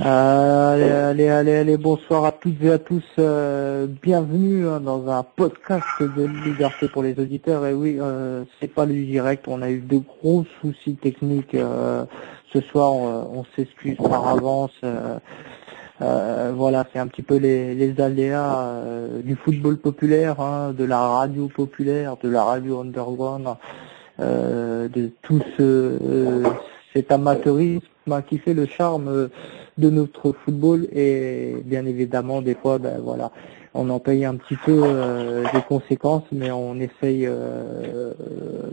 Allez, bonsoir à toutes et à tous. Bienvenue dans un podcast de Liberté pour les auditeurs. Et oui, c'est pas le direct. On a eu de gros soucis techniques ce soir. On s'excuse par avance. Voilà, c'est un petit peu les aléas du football populaire, de la radio populaire, de la radio underground, de tout cet amateurisme qui fait le charme de notre football. Et bien évidemment des fois voilà, on en paye un petit peu des conséquences, mais on essaye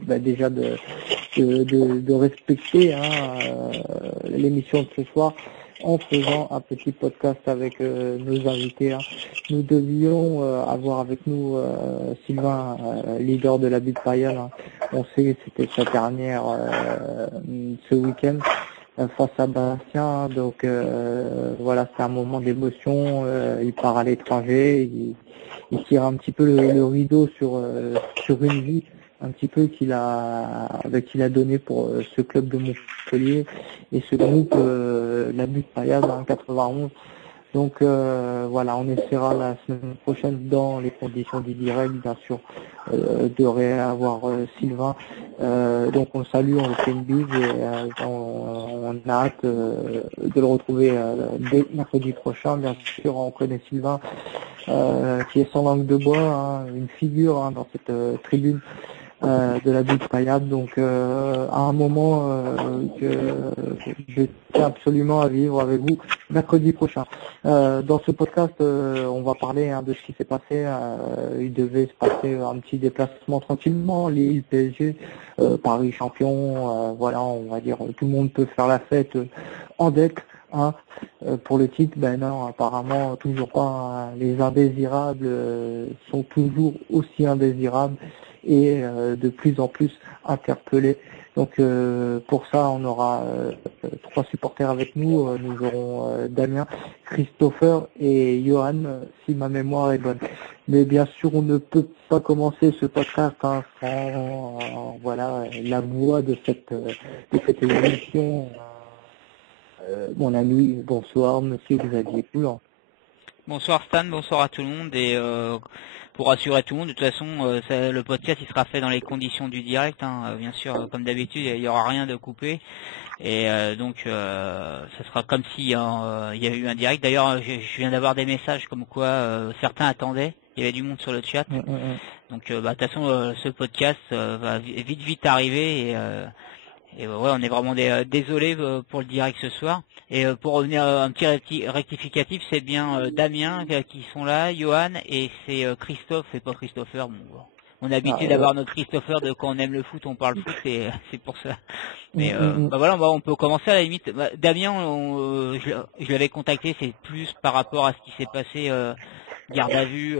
déjà de respecter l'émission de ce soir en faisant un petit podcast avec nos invités. Nous devions avoir avec nous Sylvain, leader de la Butte Payal. On sait que c'était sa dernière ce week-end face à Bastien. Donc voilà, c'est un moment d'émotion. Il part à l'étranger, il tire un petit peu le rideau sur une vie un petit peu qu'il a donné pour ce club de Montpellier et ce groupe la Butte Payal en 91. Donc voilà, on essaiera la semaine prochaine dans les conditions du direct, bien sûr, de réavoir Sylvain. Donc on le salue, on le fait une bise et on a hâte de le retrouver dès mercredi prochain. Bien sûr, on connaît Sylvain qui est sans langue de bois, une figure dans cette tribune de la Butte Payal. Donc à un moment que je tiens absolument à vivre avec vous mercredi prochain. Dans ce podcast, on va parler de ce qui s'est passé. Il devait se passer un petit déplacement tranquillement, Lille, PSG, Paris champion. Voilà, on va dire tout le monde peut faire la fête en deck. Pour le titre, non, apparemment toujours pas. Les indésirables sont toujours aussi indésirables et de plus en plus interpellés. Donc pour ça, on aura 3 supporters avec nous. Nous aurons Damien, Christopher et Johan, si ma mémoire est bonne. Mais bien sûr, on ne peut pas commencer ce podcast sans voilà, la voix de cette émission. Mon ami, bonsoir, monsieur Xavier Poulan. Bonsoir Stan, bonsoir à tout le monde. Et pour rassurer tout le monde, de toute façon, le podcast il sera fait dans les conditions du direct. Bien sûr, comme d'habitude, il n'y aura rien de coupé. Et donc, ça sera comme s'il y avait eu un direct. D'ailleurs, je viens d'avoir des messages comme quoi certains attendaient. Il y avait du monde sur le chat. Donc, de toute façon, ce podcast va vite arriver. Et ouais, on est vraiment désolé pour le direct ce soir. Et pour revenir un petit rectificatif, c'est bien Damien qui sont là, Johan, et c'est Christophe et pas Christopher. Bon, on a l'habitude d'avoir notre Christopher de quand on aime le foot, on parle foot, et c'est pour ça. Mais voilà, on peut commencer à la limite. Damien, je l'avais contacté, c'est plus par rapport à ce qui s'est passé garde à vue.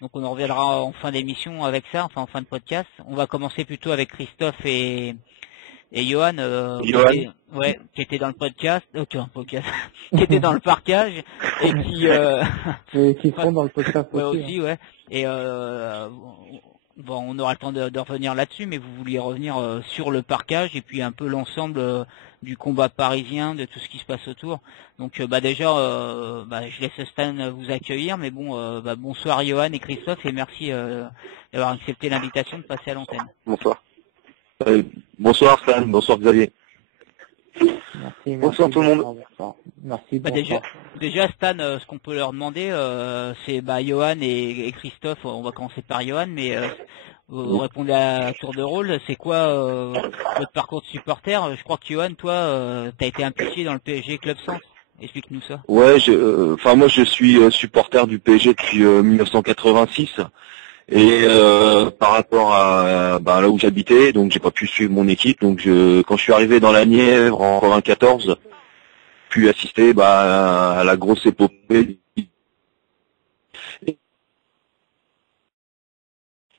Donc on en reviendra en fin d'émission avec ça, enfin en fin de podcast. On va commencer plutôt avec Christophe et Johan, qui était dans le podcast, qui était dans le parkage et qui sont dans le podcast aussi, ouais. Et bon, on aura le temps de revenir là-dessus, mais vous vouliez revenir sur le parkage et puis un peu l'ensemble du combat parisien, de tout ce qui se passe autour. Donc déjà, je laisse Stan vous accueillir, mais bon, bonsoir Johan et Christophe et merci d'avoir accepté l'invitation de passer à l'antenne. Bonsoir. Bonsoir Stan, bonsoir Xavier. Merci, bonsoir tout le monde. Merci. Déjà Stan, ce qu'on peut leur demander, c'est Johan et Christophe. On va commencer par Johan, mais vous répondez à tour de rôle. C'est quoi votre parcours de supporter? Je crois que Johan, toi, t'as été impliqué dans le PSG Club Centre. Explique-nous ça. Ouais, moi je suis supporter du PSG depuis 1986. Et par rapport à là où j'habitais, donc j'ai pas pu suivre mon équipe. Donc quand je suis arrivé dans la Nièvre en 94, j'ai pu assister à la grosse épopée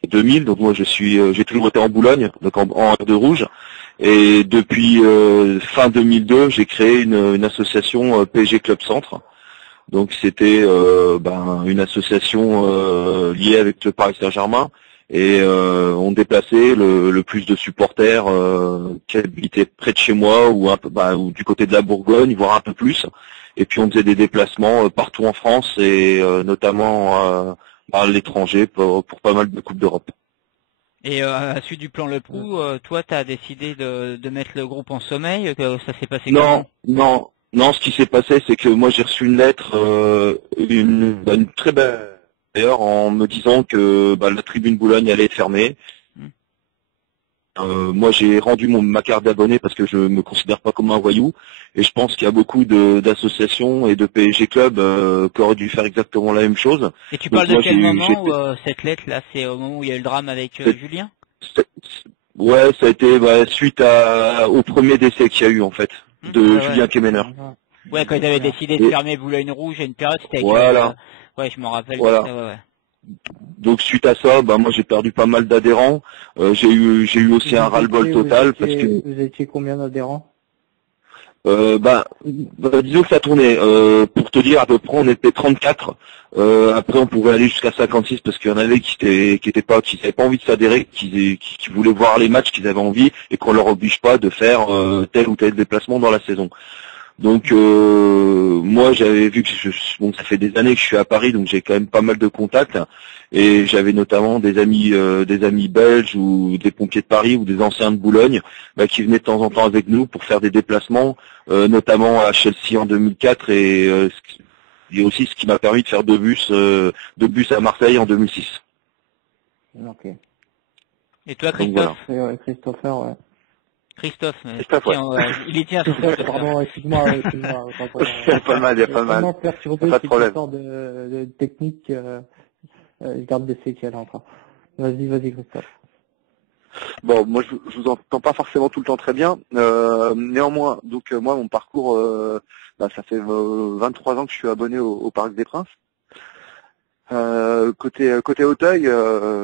2000. Donc moi j'ai toujours été en Boulogne, donc en de rouge. Et depuis fin 2002, j'ai créé une association PSG Club Centre. Donc c'était une association liée avec le Paris Saint-Germain et on déplaçait le plus de supporters qui habitaient près de chez moi ou un peu ou du côté de la Bourgogne, voire un peu plus. Et puis on faisait des déplacements partout en France et notamment à l'étranger pour pas mal de coupes d'Europe. Et à la suite du plan Le Prou, toi, tu as décidé de mettre le groupe en sommeil, que ça s'est passé comment? Non, ce qui s'est passé, c'est que moi j'ai reçu une lettre, une très belle d'ailleurs, en me disant que la tribune Boulogne allait être fermée. Moi j'ai rendu ma carte d'abonné parce que je me considère pas comme un voyou, et je pense qu'il y a beaucoup d'associations et de PSG clubs qui auraient dû faire exactement la même chose. Et tu parles de quel moment où cette lettre là, c'est au moment où il y a eu le drame avec Julien? Ouais, ça a été suite au premier décès qu'il y a eu en fait, de Julien Kemener. Ouais, quand ils avaient décidé de fermer Boulogne Rouge à une période, c'était avec voilà. Ouais, je m'en rappelle. Voilà. Ouais. Donc suite à ça, moi j'ai perdu pas mal d'adhérents. J'ai eu aussi un ras-le-bol total parce que vous étiez combien d'adhérents? Disons que ça tournait. Pour te dire à peu près, on était 34. Après, on pouvait aller jusqu'à 56 parce qu'il y en avait qui n'avaient pas envie de s'adhérer, qui voulaient voir les matchs, qu'ils avaient envie et qu'on leur oblige pas de faire tel ou tel déplacement dans la saison. Donc moi j'avais vu que ça fait des années que je suis à Paris, donc j'ai quand même pas mal de contacts et j'avais notamment des amis belges ou des pompiers de Paris ou des anciens de Boulogne qui venaient de temps en temps avec nous pour faire des déplacements, notamment à Chelsea en 2004 et aussi ce qui m'a permis de faire deux bus à Marseille en 2006. Ok. Et toi Christophe? Voilà. Christopher, ouais. Christophe, il y tient. Pardon, excuse-moi. Il y a pas mal. Pas de problème. De technique, je garde des séquelles encore. Vas-y Christophe. Bon, moi je vous entends pas forcément tout le temps très bien. Néanmoins, donc moi mon parcours, ça fait 23 ans que je suis abonné au Parc des Princes. Côté Auteuil,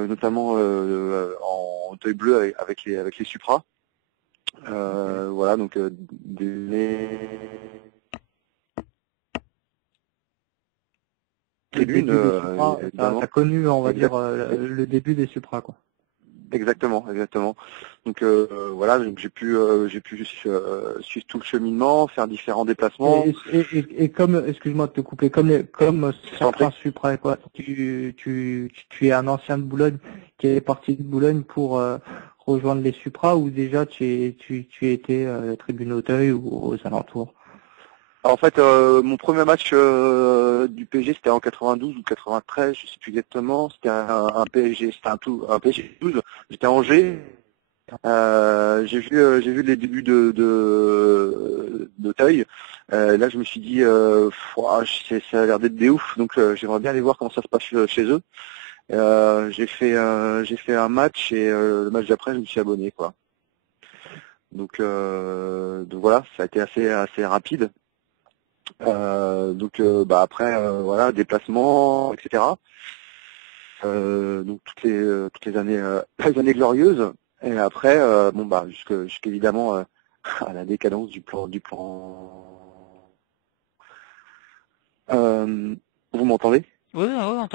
notamment en Auteuil bleu avec les Supra. Voilà, donc t'as connu, on va dire, le début des Supra, quoi. Exactement. Donc voilà, j'ai pu suivre tout le cheminement, faire différents déplacements. Et comme, excuse-moi de te couper, comme certains Supra, quoi, tu es un ancien de Boulogne qui est parti de Boulogne pour rejoindre les Supra, ou déjà tu étais tribune Auteuil ou aux alentours? En fait, mon premier match du PSG, c'était en 92 ou 93, je sais plus exactement. C'était un PSG, un PSG 12. J'étais à Angers. J'ai vu les débuts d'Auteuil. Là, je me suis dit, ça a l'air d'être des ouf. Donc, j'aimerais bien aller voir comment ça se passe chez eux. J'ai fait un match et le match d'après, je me suis abonné, quoi. Donc voilà, ça a été assez rapide. Après voilà, déplacement, etc. Donc toutes les années glorieuses, et après jusqu'évidemment à la décadence du plan. Vous m'entendez? Oui, on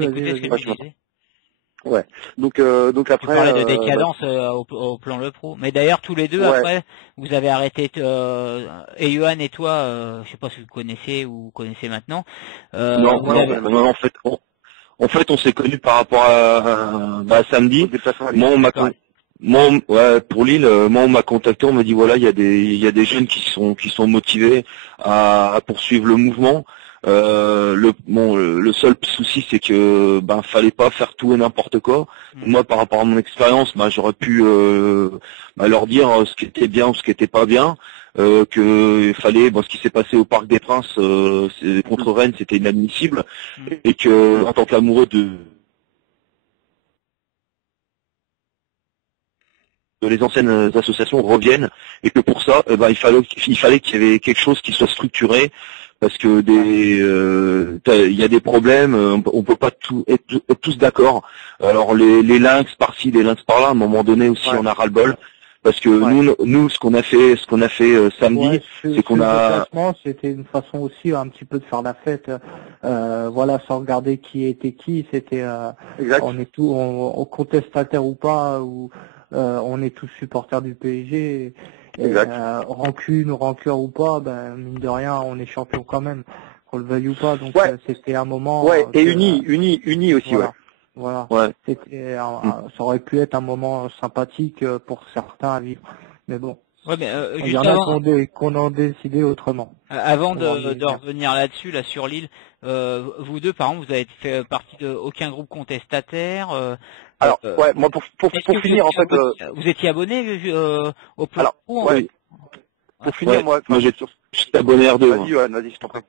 écoutait ce que tu disais. Ouais. Donc après. Tu parlais de décadence au plan Le Pro. Mais d'ailleurs tous les deux après, vous avez arrêté et Johan et toi, je sais pas si vous connaissez ou vous connaissez maintenant. Non, en fait, on s'est connus par rapport à samedi. Pour Lille, moi on m'a contacté, on m'a dit voilà, il y a des jeunes qui sont motivés à poursuivre le mouvement. Le seul souci c'est que fallait pas faire tout et n'importe quoi. Moi par rapport à mon expérience, j'aurais pu leur dire ce qui était bien ou ce qui était pas bien, que fallait ce qui s'est passé au Parc des Princes contre Rennes, c'était inadmissible, et que en tant qu'amoureux de les anciennes associations reviennent, et que pour ça il fallait qu'il y avait quelque chose qui soit structuré, parce que il y a des problèmes, on peut pas être tous d'accord. Alors les lynx par-ci, les lynx par-là, à un moment donné aussi on a ras-le-bol, parce que nous, ce qu'on a fait samedi, c'est qu'on a. C'était une façon aussi un petit peu de faire la fête, voilà, sans regarder qui était qui. C'était, on est tous, on contestataire ou pas, ou on est tous supporters du PSG. Et, rancœur ou pas, ben mine de rien, on est champion quand même, qu'on le veuille ou pas. Donc c'était un moment. Ouais, et uni aussi, voilà. ouais. Voilà. Ouais. C'était, ça aurait pu être un moment sympathique pour certains à vivre, mais bon. Ouais, mais Il y en a qu'on a décidé autrement. Avant de revenir là-dessus, là sur l'île, vous deux, par exemple, vous avez fait partie de aucun groupe contestataire. Alors, ouais, moi pour finir en fait. Vous étiez abonné au plan? Alors, ouais. Pour finir, moi j'étais abonné R2. Vas-y, je t'en prie.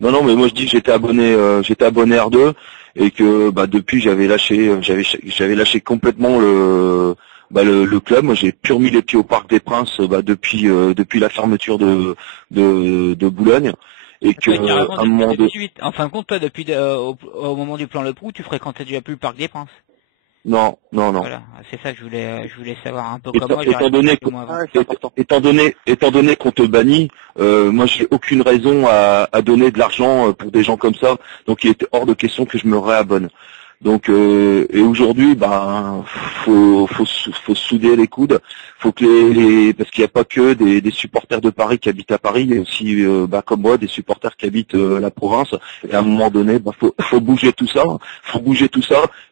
Non, mais moi je dis que j'étais abonné R2 et que depuis j'avais lâché complètement le club. Moi j'ai pur mis les pieds au Parc des Princes depuis la fermeture de Boulogne et que à un moment en fin de compte, toi depuis au moment du plan Le Proux, tu fréquentais déjà plus le Parc des Princes. Non. Voilà, c'est ça que je voulais savoir un peu comme moi. Étant donné qu'on te bannit, moi j'ai aucune raison à donner de l'argent pour des gens comme ça, donc il était hors de question que je me réabonne. Donc et aujourd'hui, faut souder les coudes, faut que parce qu'il n'y a pas que des supporters de Paris qui habitent à Paris, il y a aussi comme moi des supporters qui habitent la province. Et à un moment donné, faut bouger tout ça,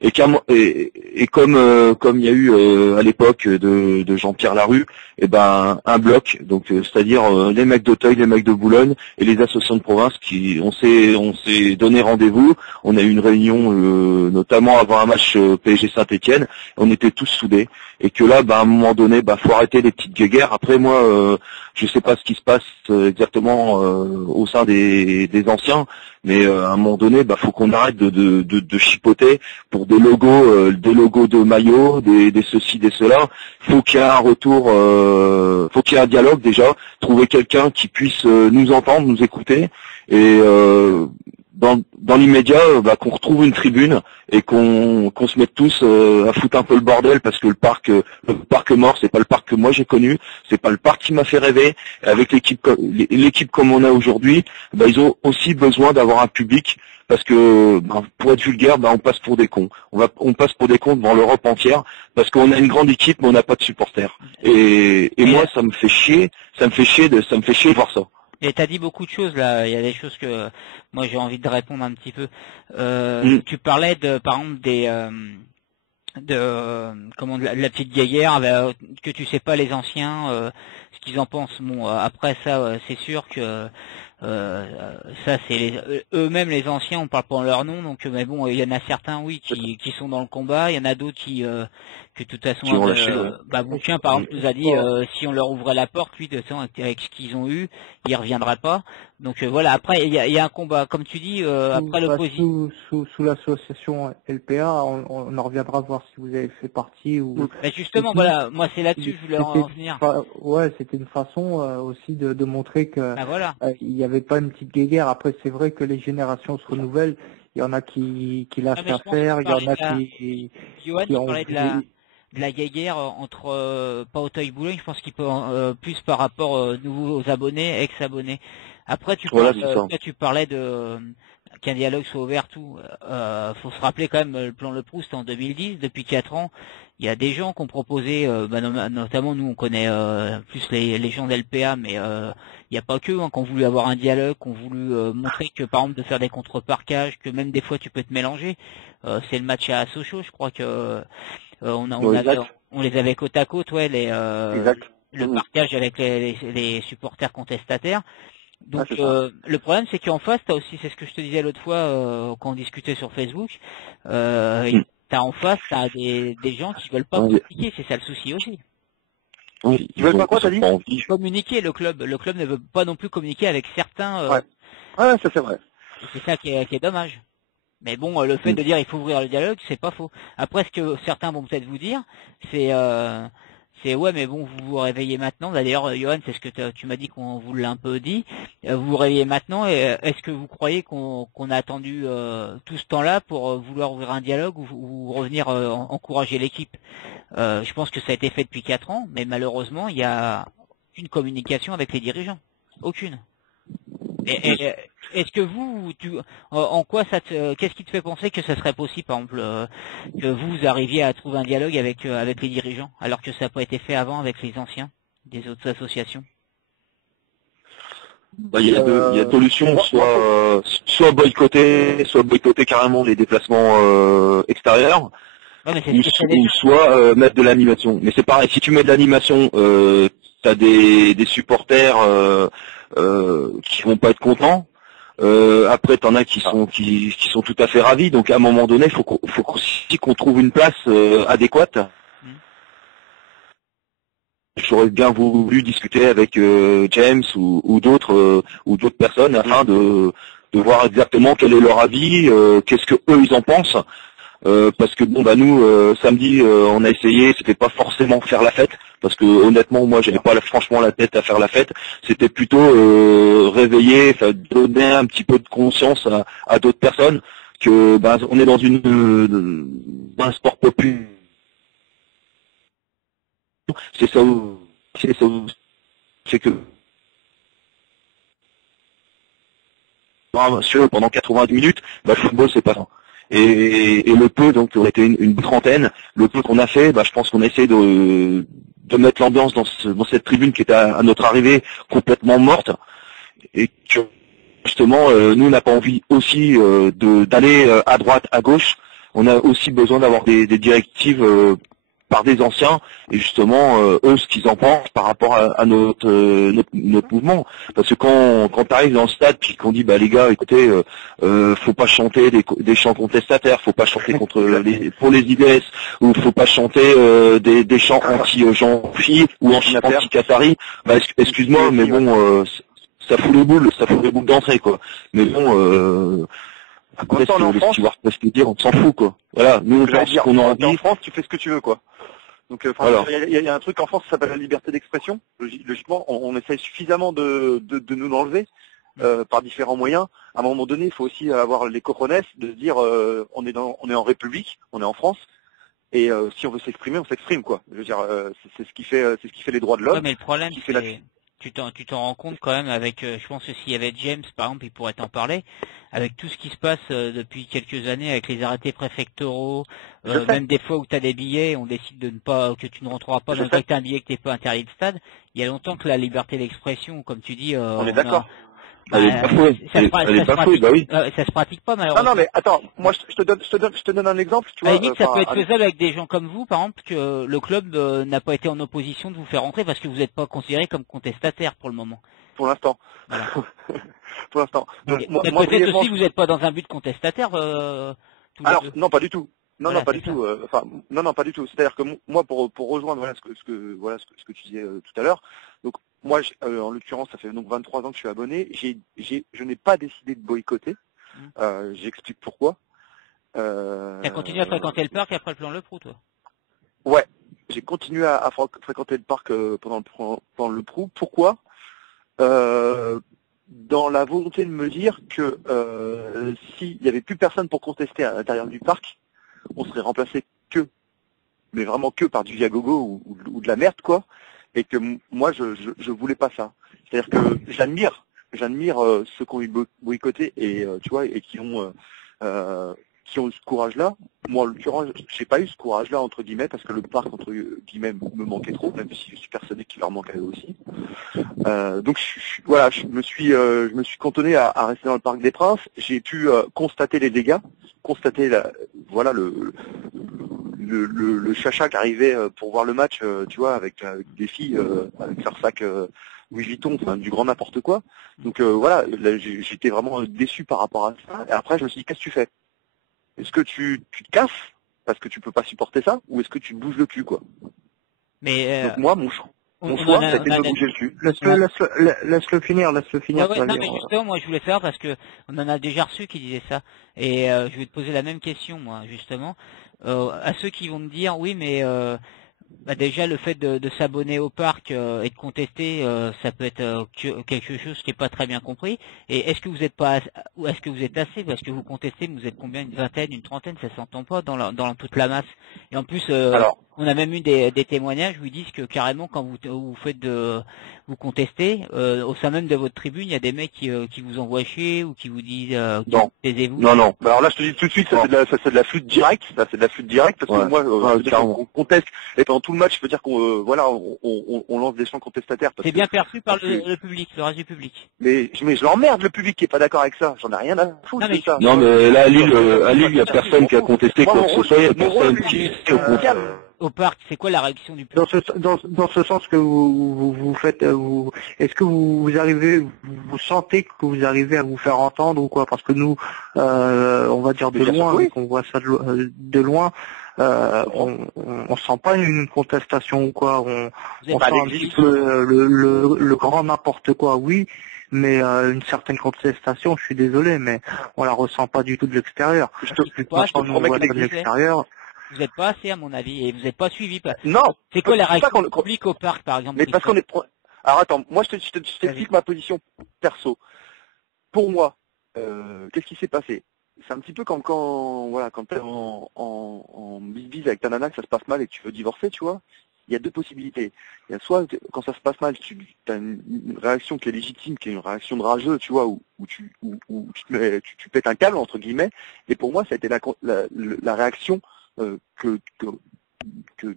et comme il y a eu à l'époque de Jean-Pierre Larue, un bloc, donc c'est-à-dire les mecs d'Auteuil, les mecs de Boulogne et les associations de province on s'est donné rendez-vous, on a eu une réunion notamment avant un match PSG Saint-Étienne, on était tous soudés et que là à un moment donné faut arrêter les petites guéguerres. Après moi je sais pas ce qui se passe exactement au sein des anciens, mais à un moment donné faut qu'on arrête de chipoter pour des logos de maillots, des ceci, des cela. Faut qu'il y ait un retour, faut qu'il y ait un dialogue déjà, trouver quelqu'un qui puisse nous entendre, nous écouter et dans l'immédiat, qu'on retrouve une tribune et qu'on se mette tous à foutre un peu le bordel parce que le parc mort, c'est pas le parc que moi j'ai connu, c'est pas le parc qui m'a fait rêver. Avec l'équipe comme on a aujourd'hui, ils ont aussi besoin d'avoir un public parce que pour être vulgaire, on passe pour des cons. On passe pour des cons devant l'Europe entière parce qu'on a une grande équipe mais on n'a pas de supporters. Et moi ça me fait chier de voir ça. Et t'as dit beaucoup de choses là, il y a des choses que moi j'ai envie de répondre un petit peu. Tu parlais par exemple de la petite guéguerre, que tu sais pas les anciens ce qu'ils en pensent. Bon après ça c'est sûr que ça c'est eux-mêmes les anciens, on parle pas en leur nom, donc mais bon il y en a certains qui sont dans le combat, il y en a d'autres qui de toute façon Bouquin par exemple nous a dit si on leur ouvrait la porte, lui de toute façon avec ce qu'ils ont eu il reviendrait pas. Donc voilà, après il y a un combat comme tu dis après l'opposition sous l'association LPA, on en reviendra voir si vous avez fait partie ou justement voilà, moi c'est là-dessus que je voulais en venir. Ouais, c'était une façon aussi de montrer que il n'y avait pas une petite guéguerre. Après c'est vrai que les générations se renouvellent, il y en a qui lâchent l'affaire, il y en a qui parlait de la guéguerre entre pas Auteuil-Boulogne, je pense qu'il peut plus par rapport aux nouveaux abonnés, ex-abonnés. Après tu parlais de qu'un dialogue soit ouvert, tout. Faut se rappeler quand même le plan Le Proust en 2010, depuis 4 ans, il y a des gens qui ont proposé, notamment nous on connaît plus les gens d'LPA, mais il n'y a pas que qui ont voulu avoir un dialogue, qui ont voulu montrer que par exemple de faire des contre-parquages, que même des fois tu peux te mélanger. C'est le match à Sochaux, je crois que on les avait côte à côte, le partage avec les supporters contestataires. Donc le problème c'est qu'en face t'as aussi, c'est ce que je te disais l'autre fois quand on discutait sur Facebook, t'as en face des gens qui veulent pas communiquer, c'est ça le souci aussi. Oui, ils veulent pas quoi, t'as dit? Communiquer, le club ne veut pas non plus communiquer avec certains. Ouais, ça c'est vrai. C'est ça qui est dommage. Mais bon, le fait de dire il faut ouvrir le dialogue, c'est pas faux. Après, ce que certains vont peut-être vous dire, c'est c'est ouais, mais bon, vous vous réveillez maintenant. D'ailleurs, Johan, c'est ce que tu m'as dit, qu'on vous l'a un peu dit. Vous vous réveillez maintenant, et est-ce que vous croyez qu'on a attendu tout ce temps-là pour vouloir ouvrir un dialogue ou revenir encourager l'équipe? Je pense que ça a été fait depuis 4 ans, mais malheureusement, il y a aucune communication avec les dirigeants, aucune. Et est-ce que en quoi qu'est-ce qui te fait penser que ça serait possible, par exemple, que vous arriviez à trouver un dialogue avec les dirigeants, alors que ça n'a pas été fait avant avec les anciens des autres associations? Bah, il y a deux solutions, soit boycotter carrément les déplacements extérieurs, Ouais, mais c'est ou, ce que ça déjà. ou soit mettre de l'animation. Mais c'est pareil, si tu mets de l'animation, t'as des supporters qui vont pas être contents. Après, t'en as qui sont tout à fait ravis. Donc, à un moment donné, faut aussi qu'on trouve une place adéquate. J'aurais bien voulu discuter avec James ou d'autres personnes afin de voir exactement quel est leur avis, qu'est-ce que eux ils en pensent. Parce que bon bah nous samedi on a essayé, c'était pas forcément faire la fête, parce que honnêtement moi j'avais pas franchement la tête à faire la fête, c'était plutôt réveiller, donner un petit peu de conscience à d'autres personnes que bah, on est dans un sport populaire. C'est que pendant 90 minutes, bah, le football c'est pas ça. Et le peu, donc on était une trentaine, le peu qu'on a fait, bah, je pense qu'on a essayé de mettre l'ambiance dans cette tribune qui était à notre arrivée complètement morte, et que justement nous on n'a pas envie aussi d'aller à droite, à gauche. On a aussi besoin d'avoir des directives par des anciens, et justement eux ce qu'ils en pensent par rapport à notre mouvement. Parce que quand tu arrives dans le stade puis qu'on dit bah les gars écoutez faut pas chanter des chants contestataires, faut pas chanter pour les IDS, ou faut pas chanter des chants anti-Jean-Phi ou anti-Qatari, bah excuse-moi mais bon ça fout les boules d'entrée quoi. Mais bon après, ce que les stewards peuvent te dire, on s'en fout, quoi. Voilà, nous, on pense qu'on a envie. En France, tu fais ce que tu veux, quoi. Donc, il y a un truc en France qui s'appelle la liberté d'expression. Logiquement, on essaye suffisamment de nous l'enlever par différents moyens. À un moment donné, il faut aussi avoir les cojones de se dire, on est en République, on est en France, et si on veut s'exprimer, on s'exprime, quoi. Je veux dire, c'est ce qui fait les droits de l'homme. Ouais, mais le problème, c'est tu t'en rends compte quand même avec, je pense que s'il y avait James, par exemple, il pourrait t'en parler, avec tout ce qui se passe depuis quelques années avec les arrêtés préfectoraux, même des fois où tu as des billets, on décide que tu ne rentreras pas, même pas que tu as un billet que tu n'es pas interdit de stade. Il y a longtemps que la liberté d'expression, comme tu dis, on est d'accord. Ça se pratique pas malheureusement. Non, mais attends, moi je te donne un exemple, tu vois. À la limite, ça peut être faisable avec des gens comme vous, par exemple, que le club n'a pas été en opposition de vous faire rentrer parce que vous n'êtes pas considéré comme contestataire pour le moment. Pour l'instant. Voilà. Pour l'instant. Donc, peut-être aussi vous n'êtes pas dans un but contestataire. Alors non, pas du tout. Non, pas du tout. Non, pas du tout. C'est-à-dire que moi, pour rejoindre ce que tu disais tout à l'heure. Donc moi, en l'occurrence, ça fait donc 23 ans que je suis abonné. Je n'ai pas décidé de boycotter. J'explique pourquoi. T'as continué à fréquenter le parc après le plan Le Prou, toi? Ouais, j'ai continué à fréquenter le parc pendant le Prou. Pourquoi? Dans la volonté de me dire que s'il n'y avait plus personne pour contester à l'intérieur du parc, on serait remplacé mais vraiment que par du Viagogo ou de la merde, quoi. Et que moi, je voulais pas ça. C'est-à-dire que j'admire ceux qui ont eu boycotté et tu vois, et qui ont ce courage-là. Moi, en l'occurrence, j'ai pas eu ce courage-là entre guillemets parce que le parc entre guillemets me manquait trop, même si je suis persuadé qu'il leur manque à eux aussi. Donc je me suis cantonné à rester dans le parc des Princes. J'ai pu constater les dégâts, constater le chacha qui arrivait pour voir le match, tu vois, avec des filles avec leur sac Louis Vuitton, enfin du grand n'importe quoi. Donc voilà, j'étais vraiment déçu par rapport à ça. Et après, je me suis dit, qu'est-ce que tu fais? Est-ce que tu te casses parce que tu peux pas supporter ça, ou est-ce que tu te bouges le cul, quoi? Mais donc moi, mon choix, c'était de me bouger le cul. Laisse-le finir. Ouais, non, mais justement, moi je voulais faire parce que on en a déjà reçu qui disaient ça, et je vais te poser la même question, moi, justement, à ceux qui vont me dire, oui, mais Bah déjà le fait de s'abonner au parc et de contester, ça peut être quelque chose qui est pas très bien compris. Et est-ce que vous êtes pas, ou est-ce que vous êtes assez, parce que vous contestez, mais vous êtes combien, une vingtaine, une trentaine, ça s'entend pas dans toute la masse. Et en plus, Alors, on a même eu des témoignages où ils disent que carrément quand vous faites vous contestez, au sein même de votre tribune, il y a des mecs qui vous envoient chier ou qui vous disent non. taisez-vous. Non. Bah alors là, je te dis tout de suite, ça c'est de la flûte directe. Ça c'est de la flûte directe parce que moi, je veux dire qu'on conteste et pendant tout le match, je veux dire qu'on on lance des chants contestataires. C'est bien perçu par le public, le reste du public. Mais je l'emmerde le public qui est pas d'accord avec ça. J'en ai rien à foutre de ça. Non, mais là, à Lille, il y a personne qui a contesté quoi que ce soit, il y a personne qui est au contraire. Au parc, c'est quoi la réaction du public? Dans ce sens que vous faites, est-ce que vous arrivez, vous sentez que vous arrivez à vous faire entendre ou quoi? Parce que nous, on va dire de loin, oui. on voit ça de loin, on sent pas une contestation ou quoi. On sent un petit peu le grand n'importe quoi, oui. Mais une certaine contestation, je suis désolé, mais on la ressent pas du tout de l'extérieur. Je te promets que de l'extérieur. Vous n'êtes pas assez, à mon avis, et vous n'êtes pas suivi. Non. C'est quoi la réaction du public au parc, par exemple? Mais parce qu'on est. Alors attends, moi je t'explique ma position perso. Pour moi, qu'est-ce qui s'est passé? C'est un petit peu comme quand t'es en bise avec ta nana, que ça se passe mal et que tu veux divorcer, tu vois. Il y a deux possibilités. Il y a soit quand ça se passe mal, tu as une réaction qui est légitime, qui est une réaction de rageux, tu vois, où tu pètes un câble entre guillemets. Et pour moi, ça a été la réaction que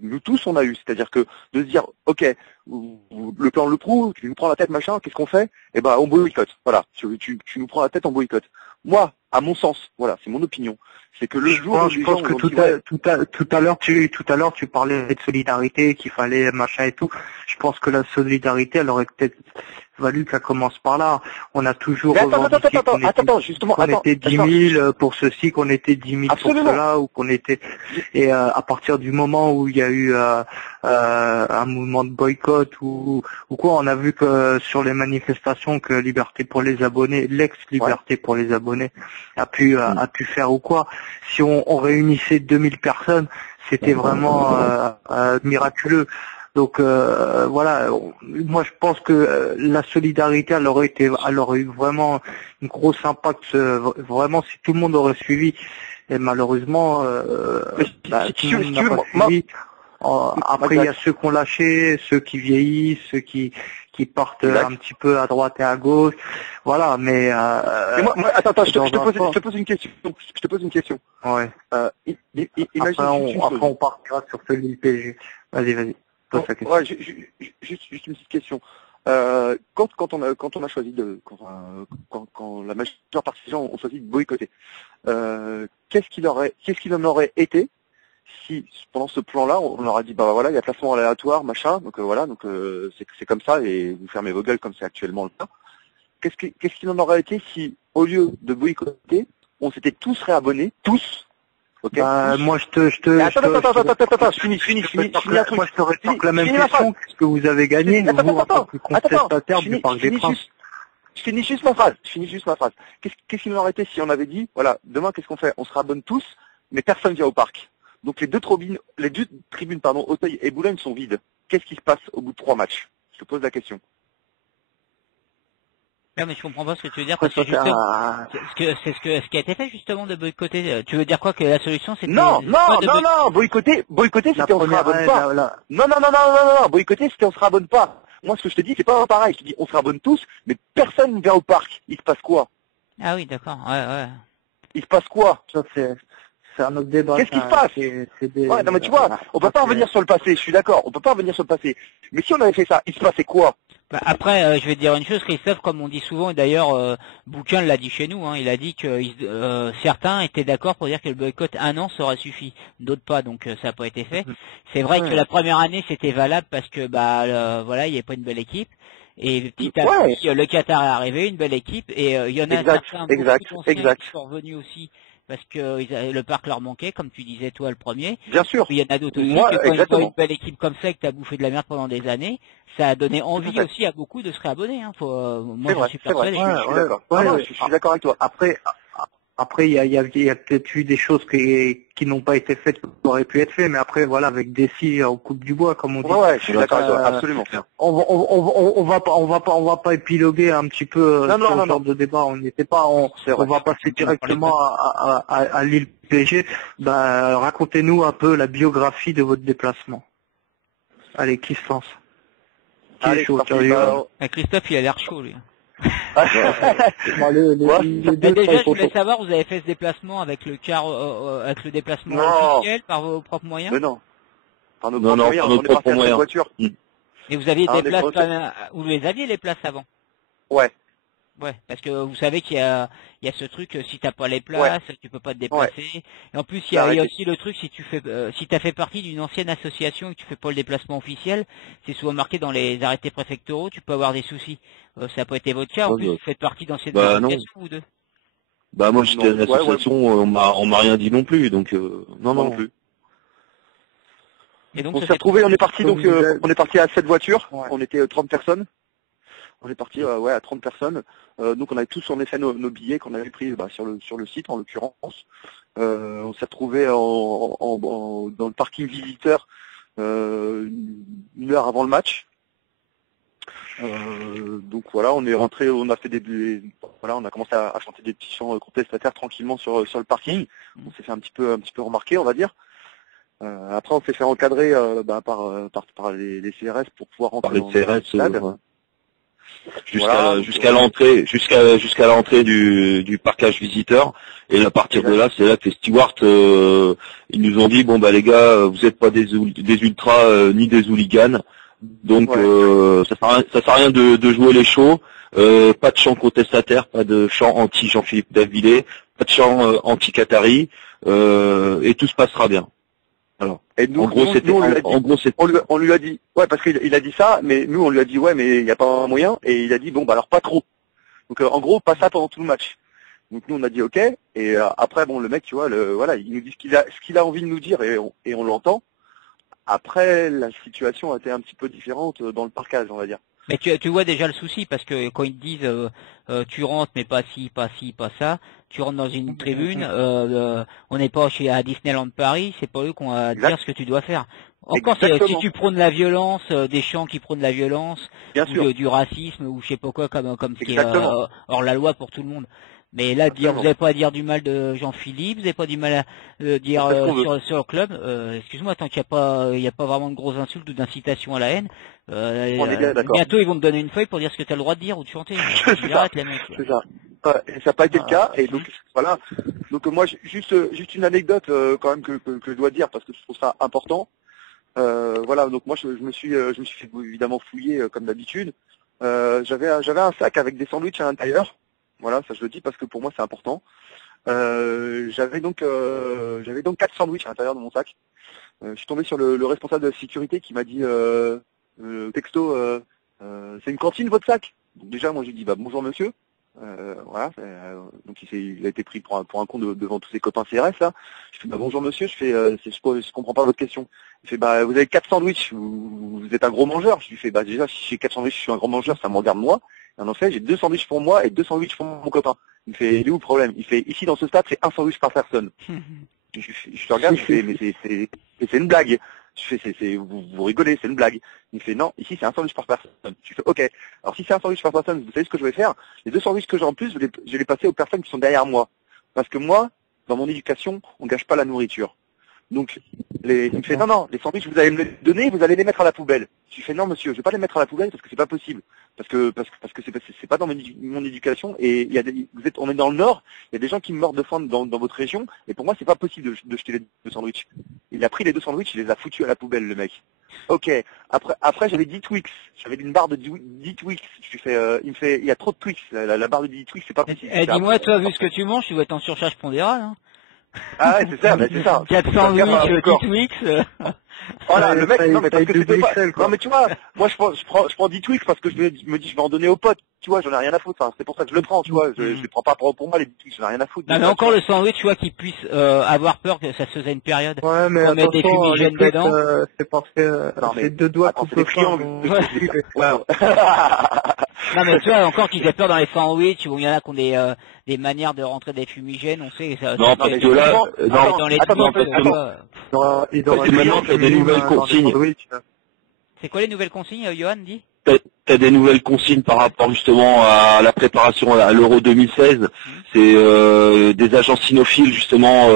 nous tous on a eu, c'est-à-dire que de se dire ok, le plan le prouve, tu nous prends la tête machin, qu'est-ce qu'on fait? Eh ben on boycotte, voilà, tu nous prends la tête, on boycotte. Moi, à mon sens, voilà, c'est mon opinion, c'est que le jour où je pense que tout à l'heure tu parlais de solidarité, qu'il fallait machin et tout. Je pense que la solidarité, elle aurait peut-être valu qu'elle commence par là. On a toujours attends, justement, qu'on était 10 000 pour ceci, qu'on était 10 000 Absolument. pour cela, ou qu'on était. Et à partir du moment où il y a eu un mouvement de boycott ou quoi, on a vu que sur les manifestations que Liberté pour les abonnés, l'ex-Liberté pour les abonnés, a pu faire ou quoi. Si on réunissait 2000 personnes, c'était vraiment miraculeux. Donc voilà, moi je pense que la solidarité elle aurait eu vraiment une grosse impact, vraiment si tout le monde aurait suivi. Et malheureusement, tout le monde n'a pas suivi. Après il y a ceux qui ont lâché, ceux qui vieillissent, ceux qui partent un petit peu à droite et à gauche. Voilà, mais attends, je te pose une question. Je te pose une question. Ouais. Imagine après on partira sur celui du PSG. Vas-y. Ouais, juste une petite question. Quand on a choisi quand la majeure partie des gens ont choisi de boycotter, qu'est-ce qu'il en aurait été si pendant ce plan-là on leur a dit bah voilà il y a classement aléatoire machin donc voilà donc c'est comme ça et vous fermez vos gueules comme c'est actuellement le cas. Qu'est-ce qu'il en aurait été si au lieu de boycotter on s'était tous réabonnés tous. Okay. Moi, Attends, je finis un truc. Moi, je te rétorque la même question, puisque vous avez gagné, vous, en tant que contestataire du Parc des Princes. Je finis juste ma phrase. Qu'est-ce qu'il en aurait été si on avait dit, voilà, demain, qu'est-ce qu'on fait? On se rabonne tous, mais personne vient au parc. Donc les deux tribunes, Auteuil et Boulogne sont vides. Qu'est-ce qui se passe au bout de 3 matchs? Je te pose la question. Non mais je comprends pas ce que tu veux dire parce que justement, c'est ce qui a été fait justement de boycotter. Tu veux dire quoi que la solution c'était Non, boycotter c'était on se rabonne pas. Non, boycotter c'était on se rabonne pas. Moi ce que je te dis c'est pas pareil. Je te dis on se rabonne tous, mais personne ne vient au parc. Il se passe quoi? Ah oui d'accord, ouais. Il se passe quoi? Ça c'est un autre débat. Qu'est-ce qui se passe? Ouais, non mais tu vois, on peut pas revenir sur le passé. Je suis d'accord, on peut pas revenir sur le passé. Mais si on avait fait ça, il se passait quoi? Bah après, je vais te dire une chose, Christophe, comme on dit souvent, et d'ailleurs, Bouquin l'a dit chez nous, hein, il a dit que certains étaient d'accord pour dire que le boycott 1 an serait suffi, d'autres pas, donc ça n'a pas été fait. C'est vrai que la première année c'était valable parce que voilà, il n'y avait pas une belle équipe. Et petit à petit, le Qatar est arrivé, une belle équipe, et il y en a certains qui sont revenus aussi. Parce que le parc leur manquait, comme tu disais toi le premier. Bien sûr. Il y en a d'autres aussi. Que quand une belle équipe comme ça et que tu as bouffé de la merde pendant des années, ça a donné envie aussi à beaucoup de se réabonner. Hein. Moi, je suis persuadé. Je suis d'accord avec toi. Après, il y a peut-être eu des choses qui n'ont pas été faites, qui auraient pu être faites, mais après, voilà, avec des scies en coupe du bois, comme on dit. Ouais, je suis d'accord avec toi, absolument. On va pas épiloguer un petit peu sur ce genre de débat. On va passer directement à l'île PSG. Bah, racontez-nous un peu la biographie de votre déplacement. Allez, qui se lance? Allez, Christophe, il a l'air chaud, lui. Déjà, je voulais savoir, vous avez fait ce déplacement avec le déplacement officiel par vos propres moyens? Mais non. Par nos propres moyens, voiture. Et vous aviez des places vous les aviez les places avant? Ouais. Ouais, parce que vous savez qu'il y a ce truc, si t'as pas les places, tu peux pas te déplacer. Ouais. Et en plus, il y a aussi le truc, si t'as fait partie d'une ancienne association et que tu fais pas le déplacement officiel, c'est souvent marqué dans les arrêtés préfectoraux, tu peux avoir des soucis. Ça n'a pas été votre cas, en plus, vous faites partie d'anciennes associations ou deux? Bah, moi, j'étais à une association, on m'a rien dit non plus, donc, non plus. Et donc, on s'est retrouvés, on est parti à 7 voitures, on était 30 personnes. On est parti à 30 personnes. Donc on avait tous en effet nos billets qu'on avait pris sur le site en l'occurrence. On s'est retrouvés dans le parking visiteur 1 heure avant le match. Donc voilà, on est rentré, on a fait on a commencé à chanter des petits chants contestataires tranquillement sur le parking. On s'est fait un petit peu remarquer, on va dire. Après on s'est fait encadrer par les CRS pour pouvoir rentrer dans le stade. Jusqu'à l'entrée du parcage visiteur, et à partir de là, c'est là que les stewards ils nous ont dit bon bah les gars, vous n'êtes pas des ultras ni des hooligans, donc ça sert à rien de jouer les shows, pas de chant contestataire, pas de chant anti Jean-Philippe Davillé, pas de chant anti Qatari, et tout se passera bien. Alors, et nous, on lui a dit, ouais, parce qu'il a dit ça, mais nous on lui a dit, ouais, mais il n'y a pas moyen, et il a dit, bon, bah alors pas trop. Donc en gros, pas ça pendant tout le match. Donc nous on a dit, ok, et après, bon, le mec, tu vois, il nous dit ce qu'il a envie de nous dire, et on l'entend. Après, la situation a été un petit peu différente dans le parcage, on va dire. Mais tu vois déjà le souci, parce que quand ils te disent tu rentres mais pas ci, pas ça, tu rentres dans une tribune, on n'est pas à Disneyland Paris, c'est pas eux qu'on va dire ce que tu dois faire. Encore si tu prônes la violence, des chants qui prônent la violence, ou du racisme, ou je sais pas quoi, comme ce qui est hors la loi pour tout le monde. Mais là, vous n'avez pas à dire du mal de Jean-Philippe, vous n'avez pas du mal à dire sur le club. Excuse-moi, tant qu'il n'y a pas vraiment de grosses insultes ou d'incitation à la haine. Bientôt, ils vont te donner une feuille pour dire ce que tu as le droit de dire ou de chanter. J'arrête les mecs. C'est ça. Et ça n'a pas été le cas. Et donc voilà. Donc moi, juste une anecdote quand même que je dois dire parce que je trouve ça important. Voilà. Donc moi, je me suis fait évidemment fouiller comme d'habitude. J'avais un sac avec des sandwichs à l'intérieur. Voilà, ça je le dis parce que pour moi c'est important. J'avais donc 4 sandwichs à l'intérieur de mon sac. Je suis tombé sur le responsable de la sécurité qui m'a dit texto, c'est une cantine votre sac? Donc déjà moi j'ai dit bah bonjour monsieur. Voilà, donc il a été pris pour un con devant tous ses copains CRS là. Je fais bah bonjour monsieur, je comprends pas votre question. Il fait bah vous avez 4 sandwichs, vous êtes un gros mangeur. Je lui fais bah déjà si j'ai 4 sandwichs je suis un gros mangeur, ça me regarde moi. Et en fait j'ai 2 sandwichs pour moi et 2 sandwichs pour mon copain. Il me fait il est où le problème? Il fait ici dans ce stade c'est un sandwich par personne. Je te regarde, je fais mais c'est une blague. Je fais vous rigolez, c'est une blague. Il fait non, ici c'est un sandwich par personne. Je fais ok. Alors si c'est un sandwich par personne, vous savez ce que je vais faire? Les 2 sandwichs que j'ai en plus, je vais les passer aux personnes qui sont derrière moi. Parce que moi, dans mon éducation, on gâche pas la nourriture. Donc il me fait non, les sandwichs vous allez me les donner, vous allez les mettre à la poubelle. Je lui fais non monsieur, je vais pas les mettre à la poubelle parce que c'est pas possible. Parce que c'est pas dans mon éducation et on est dans le nord, il y a des gens qui meurent de faim dans votre région et pour moi c'est pas possible de jeter les 2 sandwichs. Il a pris les 2 sandwichs, il les a foutus à la poubelle le mec. Ok. Après j'avais 10 Twix, j'avais une barre de 10 Twix. Je lui fais il me fait il y a trop de Twix, la barre de 10 Twix c'est pas possible. Dis-moi toi vu ce que tu manges, tu dois être en surcharge pondérale hein. Ah ouais, c'est ça, c'est ça. 400 10 Twix. Voilà, le mec, non mais parce que c'était pas... Non mais tu vois, moi je prends 10 Twix parce que je me dis je vais en donner aux potes, tu vois, j'en ai rien à foutre, enfin, c'est pour ça que je le prends, tu vois, je les prends pas pour moi les 10 Twix, j'en ai rien à foutre. Non mais encore le sandwich, tu vois, qu'il puisse avoir peur que ça se faisait une période. Ouais mais on met des fumigènes dedans. C'est parce que c'est 2 doigts coupe le frein. Non mais tu vois encore qu'ils aient peur dans les sandwichs où il y en a qui ont des manières de rentrer des fumigènes, on sait ça. Non, parce que là, dans les maintenant t'as des nouvelles consignes. C'est quoi les nouvelles consignes, Johan dit? T'as des nouvelles consignes par rapport justement à la préparation à l'Euro 2016. C'est des agents cynophiles justement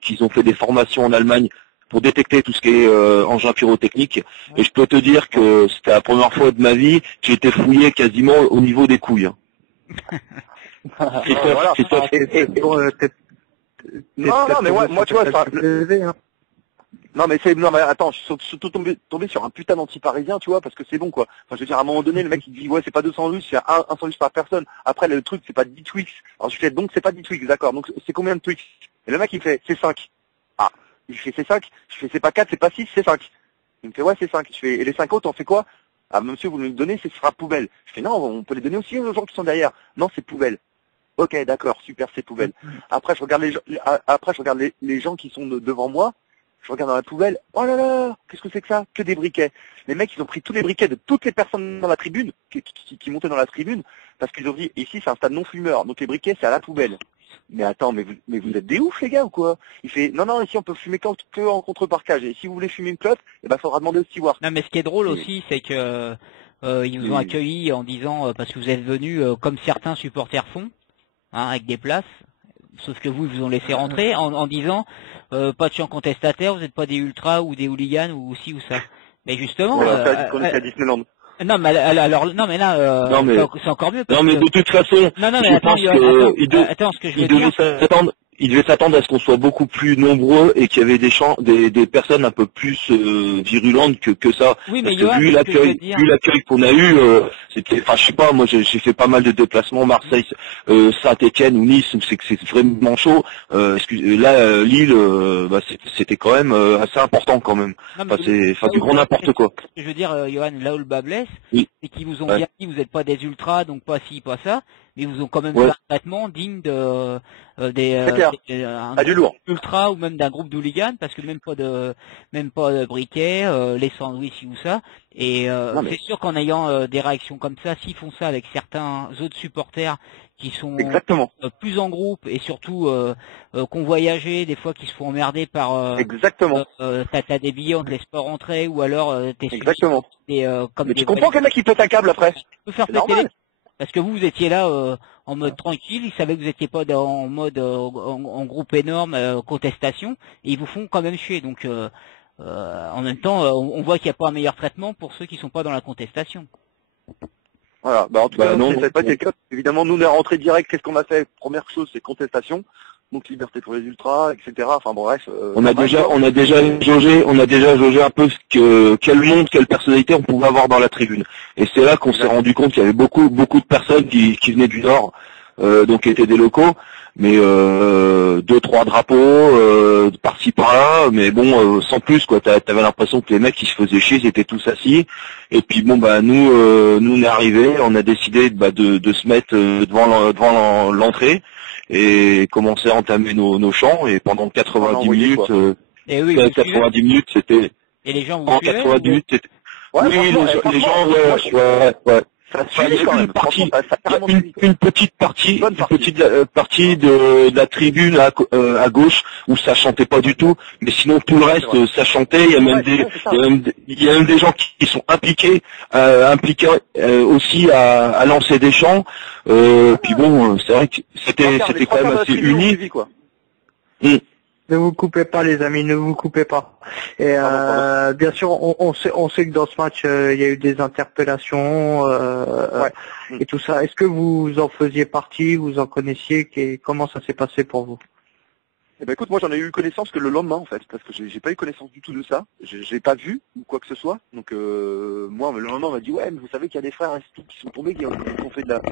qui ont fait des formations en Allemagne pour détecter tout ce qui est engin pyrotechnique. Et je peux te dire que c'était la première fois de ma vie que j'ai été fouillé quasiment au niveau des couilles. Non, mais moi, tu vois, non mais attends, je suis surtout tombé sur un putain d'anti-parisien, tu vois, parce que c'est bon quoi. Enfin je veux dire, à un moment donné, le mec il dit ouais c'est pas 200 sandwichs, c'est un sandwich par personne. Après le truc c'est pas 10 Twix. Alors je fais donc c'est pas 10 Twix, d'accord. Donc c'est combien de Twix? Et le mec il fait c'est 5. Ah, il fait c'est 5. Je fais c'est pas 4, c'est pas 6, c'est 5. Il me fait ouais c'est 5. Je fais et les 5 autres on fait quoi? Ah monsieur vous nous les donnez, ce sera poubelle. Je fais non, on peut les donner aussi aux gens qui sont derrière. Non, c'est poubelle. Ok, d'accord, super, c'est poubelle. Après je regarde les gens qui sont devant moi. Je regarde dans la poubelle, oh là là, qu'est-ce que c'est que ça? Que des briquets. Les mecs, ils ont pris tous les briquets de toutes les personnes dans la tribune, qui montaient dans la tribune, parce qu'ils ont dit, ici c'est un stade non-fumeur, donc les briquets c'est à la poubelle. Mais attends, mais vous êtes des oufs les gars ou quoi? Il fait, non, ici on peut fumer que en contreparquage, et si vous voulez fumer une clope, eh ben faudra demander au steward. Non mais ce qui est drôle aussi, c'est que ils nous ont accueillis en disant, parce que vous êtes venus comme certains supporters font, hein, avec des places, sauf que vous, ils vous ont laissé rentrer en disant pas de chants contestataires, vous n'êtes pas des ultras ou des hooligans ou ci ou ça. Mais justement, on est à Disneyland. Non mais alors non mais là c'est encore mieux. Non mais de toute façon, non mais attends, ce que je veux dire. Il devait s'attendre à ce qu'on soit beaucoup plus nombreux et qu'il y avait des personnes un peu plus virulentes que ça. Oui, mais parce que vu l'accueil qu'on a eu, c'était, enfin je sais pas, moi j'ai fait pas mal de déplacements, Marseille, Saint-Étienne ou Nice, où c'est vraiment chaud. Là, Lille, c'était quand même assez important quand même. C'est du grand n'importe quoi. Je veux dire, Johan, là où le bas blesse, oui. c'est qu'ils vous ont bien dit vous n'êtes pas des ultras, donc pas ci, pas ça, mais ils vous ont quand même fait un traitement digne de du lourd. Ultra ou même d'un groupe d'hooligans, parce que même pas de briquets, les sandwichs ou ça. Et c'est sûr qu'en ayant des réactions comme ça, s'ils font ça avec certains autres supporters qui sont plus en groupe et surtout convoyagés, des fois qui se font emmerder par t'as des billets, on te laisse pas rentrer, ou alors t'es exactement. Comme mais tu comprends que le mec il pète un câble après. Tu peux faire péter parce que vous étiez là en mode tranquille, ils savaient que vous n'étiez pas en mode en groupe énorme, contestation, et ils vous font quand même chier. Donc en même temps, on voit qu'il n'y a pas un meilleur traitement pour ceux qui sont pas dans la contestation. Voilà, en tout cas, non, ça pas été le cas. Évidemment, nous on est rentré direct, qu'est-ce qu'on a fait? Première chose, c'est contestation. Donc liberté pour les ultras, etc. Enfin bon, bref. On a déjà jaugé un peu quelle personnalité on pouvait avoir dans la tribune. Et c'est là qu'on s'est rendu compte qu'il y avait beaucoup de personnes qui venaient du Nord, donc qui étaient des locaux, mais 2-3 drapeaux par-ci par-là, mais bon, sans plus quoi. T'avais l'impression que les mecs qui se faisaient chier, ils étaient tous assis. Et puis bon nous on est arrivés, on a décidé de se mettre devant l'entrée et commencer à entamer nos chants, et pendant 90 minutes, 90 minutes c'était... Et les gens vous suivaient 90 minutes c'était... les gens, ouais. Ça suit quand même. Une petite partie de la tribune à gauche où ça chantait pas du tout, mais sinon tout le reste ça chantait. Il y a même des gens qui sont impliqués aussi à lancer des chants. Puis bon, c'est vrai que c'était quand même assez uni. Ne vous coupez pas les amis, ne vous coupez pas. Et bien sûr, on sait que dans ce match, il y a eu des interpellations et tout ça. Est-ce que vous en faisiez partie, vous en connaissiez, comment ça s'est passé pour vous? Eh ben écoute, moi j'en ai eu connaissance que le lendemain en fait, parce que j'ai pas eu connaissance du tout de ça, j'ai pas vu ou quoi que ce soit. Donc moi le lendemain on m'a dit ouais mais vous savez qu'il y a des frères qui sont tombés qui ont fait de la...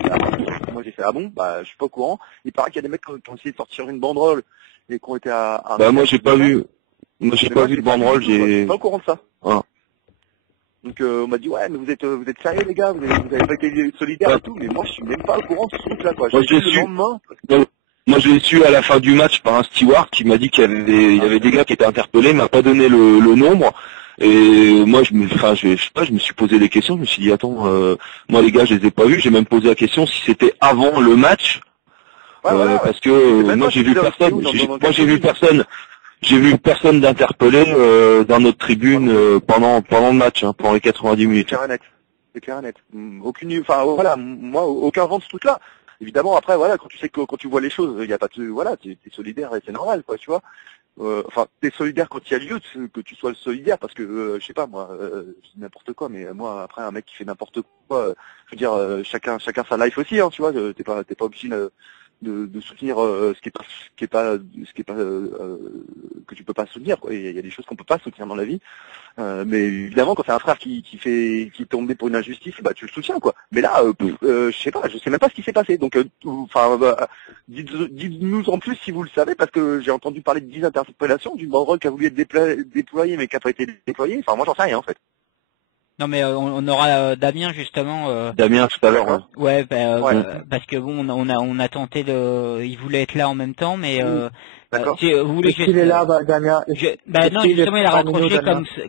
Moi j'ai fait ah bon, bah je suis pas au courant. Il paraît qu'il y a des mecs qui ont essayé de sortir une banderole et qui ont été à moi j'ai pas vu. Moi j'ai pas vu de banderole, Je suis pas au courant de ça. Ah. Donc on m'a dit ouais mais vous êtes sérieux les gars, vous avez pas été solidaires et tout, mais moi je suis même pas au courant de ce truc là quoi. Moi le lendemain. Moi, je l'ai su à la fin du match par un steward qui m'a dit qu'il y avait des gars qui étaient interpellés, m'a pas donné le nombre. Et moi, je sais pas, je me suis posé des questions. Je me suis dit, attends, moi les gars, je les ai pas vus. J'ai même posé la question si c'était avant le match, parce que moi j'ai vu personne. Moi j'ai vu personne d'interpellé dans notre tribune pendant le match, pendant les 90 minutes. C'est clair et net. Aucune, enfin voilà, moi aucun vent de ce truc-là. Évidemment, après voilà, quand tu vois les choses, il y a pas de, voilà, t'es solidaire et c'est normal, quoi, tu vois. Enfin, t'es solidaire quand il y a lieu que tu sois solidaire, parce que je sais pas moi, je dis n'importe quoi, mais moi après un mec qui fait n'importe quoi, je veux dire, chacun sa life aussi, tu vois. T'es pas obligé de soutenir ce qui est pas que tu peux pas soutenir, quoi. Il y a des choses qu'on peut pas soutenir dans la vie. Mais évidemment, quand c'est un frère qui est tombé pour une injustice, bah tu le soutiens, quoi. Mais là, je sais pas, je sais même pas ce qui s'est passé. Donc, dites-nous en plus si vous le savez, parce que j'ai entendu parler de 10 interpellations, d'une banderole qui a voulu être déployée mais qui n'a pas été déployée. Enfin, moi, j'en sais rien en fait. Non mais on aura Damien justement. Damien tout à l'heure. Hein. Ouais, parce que bon, on a tenté il voulait être là en même temps, mais D'accord. vous voulez Est-ce qu'il est là, Damien? non, justement, il a raccroché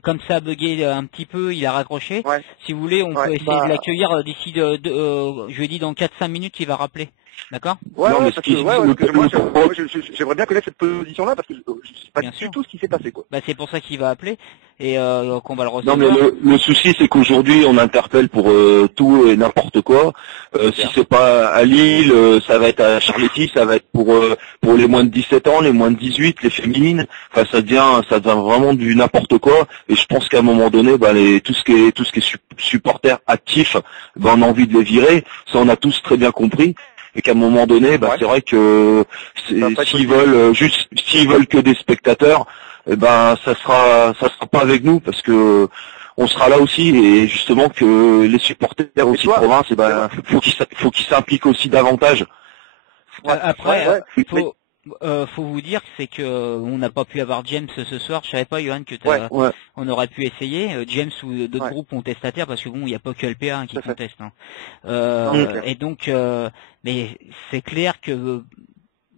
comme ça a bugué un petit peu, il a raccroché. Ouais. Si vous voulez, on peut essayer de l'accueillir d'ici je lui ai dit dans 4-5 minutes, il va rappeler. D'accord? Ouais, non, mais parce que moi, j'aimerais bien connaître cette position-là, parce que je sais pas du tout ce qui s'est passé, quoi. Bah, c'est pour ça qu'il va appeler et qu'on va le recevoir. Non, mais le souci, c'est qu'aujourd'hui, on interpelle pour tout et n'importe quoi. Si c'est pas à Lille, ça va être à Charletti, ça va être pour les moins de 17 ans, les moins de 18, les féminines. Enfin, ça devient vraiment du n'importe quoi. Et je pense qu'à un moment donné, bah, tout ce qui est supporters actifs, bah, on a envie de les virer. Ça, on a tous très bien compris. Et qu'à un moment donné, bah, c'est vrai que s'ils veulent que des spectateurs, eh ben ça sera pas avec nous, parce que on sera là aussi, et justement que les supporters aussi de province, eh ben faut qu'ils s'impliquent aussi davantage. Après, faut vous dire que c'est que on n'a pas pu avoir James ce soir. Je savais pas, Johan, que on aurait pu essayer. James ou d'autres groupes contestataires, parce que bon, il n'y a pas que LPA qui conteste. Et donc, mais c'est clair que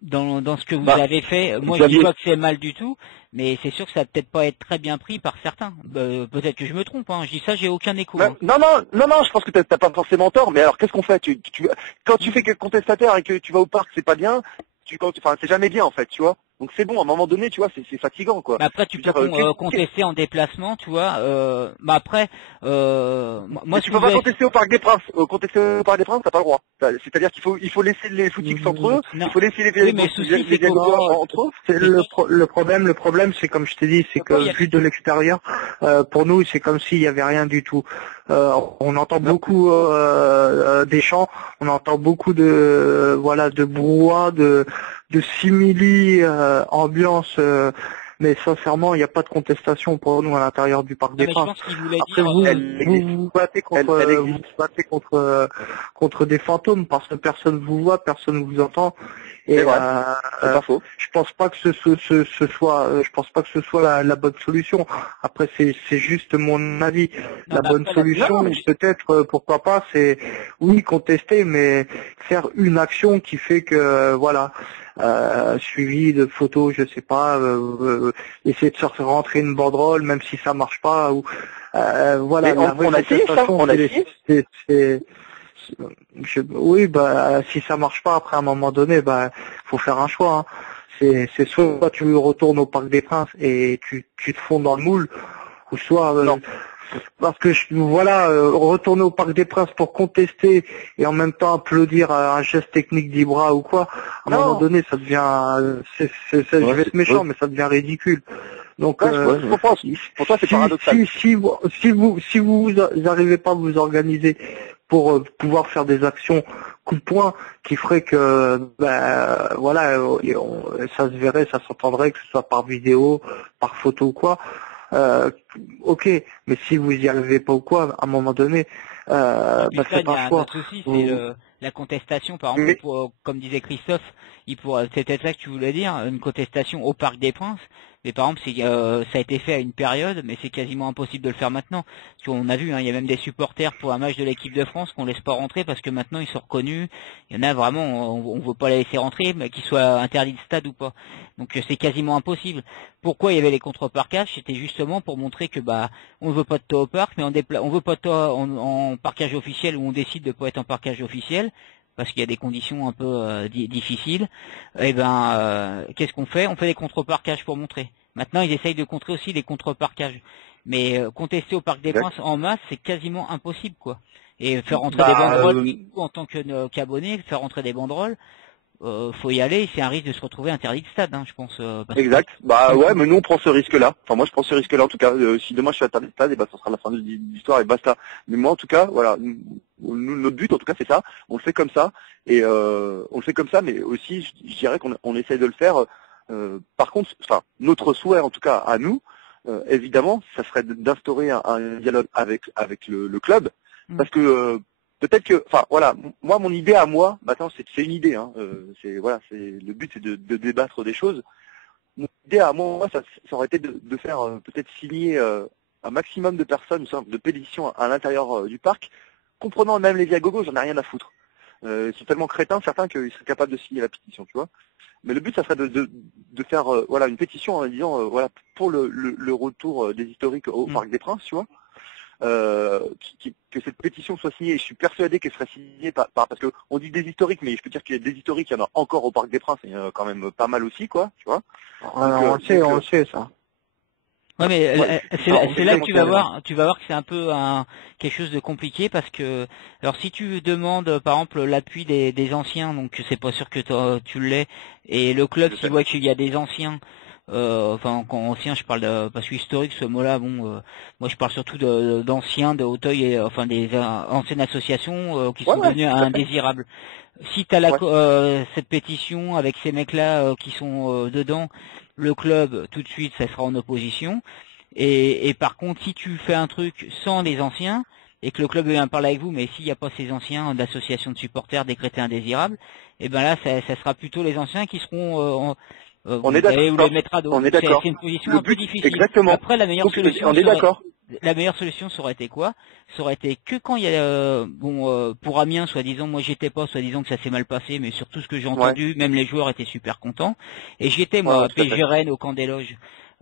dans ce que vous avez fait, moi je dis pas que c'est mal du tout, mais c'est sûr que ça va peut-être pas être très bien pris par certains. Peut-être que je me trompe, je dis ça, j'ai aucun écho. Non, je pense que t'as pas forcément tort, mais alors qu'est-ce qu'on fait? Quand tu fais que contestataire et que tu vas au parc, c'est pas bien. C'est jamais bien en fait, tu vois. Donc c'est bon, à un moment donné, tu vois, c'est fatigant, quoi. Bah après, tu peux contester en déplacement, tu vois. Après, moi, tu peux pas contester au Parc des Princes. Contester au Parc des Princes, t'as pas le droit. C'est-à-dire qu'il faut laisser les footix entre eux. Non. Il faut laisser les entre eux. Le problème, c'est comme je t'ai dit, c'est que vu de l'extérieur, pour nous, c'est comme s'il y avait rien du tout. On entend beaucoup des chants, on entend beaucoup de brouhaha, de simili ambiance, mais sincèrement, il n'y a pas de contestation pour nous à l'intérieur du Parc des Princes. Après, vous battez contre des fantômes, parce que personne vous voit, personne vous entend. Et c'est pas faux. je pense pas que ce soit la bonne solution. Après, c'est juste mon avis. La bonne solution, peut-être, pourquoi pas, c'est oui contester, mais faire une action qui fait que suivi de photos, je sais pas, essayer de se rentrer une banderole, même si ça marche pas, ou voilà. On a essayé ça, on a essayé. Oui, si ça marche pas, après à un moment donné, faut faire un choix. C'est soit tu retournes au Parc des Princes et tu te fonds dans le moule, ou soit parce que retourner au Parc des Princes pour contester et en même temps applaudir un geste technique d'Ibra ou quoi, à un moment donné, ça devient, je vais être méchant, mais ça devient ridicule. Donc, je comprends. Pour toi, c'est paradoxal. Si vous n'arrivez pas à vous organiser pour pouvoir faire des actions coup de poing qui ferait que ça se verrait, ça s'entendrait, que ce soit par vidéo, par photo ou quoi, ok, mais si vous y arrivez pas ou quoi, à un moment donné, faites un choix. la contestation, par exemple, comme disait Christophe, c'est peut-être ça que tu voulais dire, une contestation au Parc des Princes. Mais par exemple, ça a été fait à une période, mais c'est quasiment impossible de le faire maintenant. Parce qu'on a vu, il y a même des supporters pour un match de l'équipe de France qu'on laisse pas rentrer parce que maintenant ils sont reconnus. Il y en a vraiment, on veut pas les laisser rentrer, mais qu'ils soient interdits de stade ou pas. Donc c'est quasiment impossible. Pourquoi il y avait les contre-parquages? C'était justement pour montrer que on veut pas de toi au parc, mais on veut pas de toi en parquage officiel où on décide de pas être en parquage officiel. Parce qu'il y a des conditions un peu difficiles, qu'est-ce qu'on fait? On fait des contre-parquages pour montrer. Maintenant, ils essayent de contrer aussi les contre-parquages. Mais contester au Parc des Princes en masse, c'est quasiment impossible, quoi. Et faire rentrer des banderoles, en tant qu'abonné, faire rentrer des banderoles, faut y aller, c'est un risque de se retrouver interdit de stade, je pense. Exact. Ouais, mais nous on prend ce risque-là. Enfin moi je prends ce risque-là en tout cas. Si demain je suis interdit de stade, et ça sera la fin de l'histoire et basta. Mais moi en tout cas, voilà, notre but en tout cas c'est ça. On le fait comme ça et on le fait comme ça, mais aussi je dirais qu'on essaie de le faire. Par contre, enfin notre souhait en tout cas à nous, évidemment, ça serait d'instaurer un dialogue avec le club, parce que peut-être que, enfin voilà, moi mon idée à moi, maintenant c'est une idée, le but c'est de débattre des choses. Mon idée à moi, ça aurait été de faire peut-être signer un maximum de personnes, une sorte de pétition à l'intérieur du parc, comprenant même les Viagogo, j'en ai rien à foutre. Ils sont tellement crétins certains qu'ils seraient capables de signer la pétition, tu vois. Mais le but, ça serait de faire une pétition en disant pour le retour des historiques au Parc des Princes, tu vois. Que cette pétition soit signée, et je suis persuadé qu'elle serait signée parce que on dit des historiques, mais je peux dire qu'il y a des historiques, il y en a encore au Parc des Princes, et il y en a quand même pas mal aussi, quoi, tu vois. On le sait ça. Ouais, mais c'est là que tu vas voir que c'est un peu quelque chose de compliqué parce que, alors si tu demandes par exemple l'appui des anciens, donc c'est pas sûr que tu l'aies, et le club s'il voit qu'il y a des anciens, quand ancien je parle parce que historique ce mot-là, moi je parle surtout d'anciens de Hauteuil et des anciennes associations qui sont devenues indésirables. Si tu as cette pétition avec ces mecs-là qui sont dedans, le club tout de suite ça sera en opposition. Et par contre, si tu fais un truc sans les anciens et que le club vient parler avec vous, mais s'il n'y a pas ces anciens d'associations de supporters décrétés indésirables, et là ça sera plutôt les anciens qui seront on est d'accord. Vous les mettre à dos. On est d'accord. C'est une position un peu difficile. Exactement. Après, la meilleure solution. On est d'accord. La meilleure solution, ça aurait été quoi? Ça aurait été que quand il y a, pour Amiens, soi-disant, moi j'étais pas, soi-disant que ça s'est mal passé, mais surtout ce que j'ai entendu, même les joueurs étaient super contents. Et j'étais, moi, à PG Rennes, au camp des loges,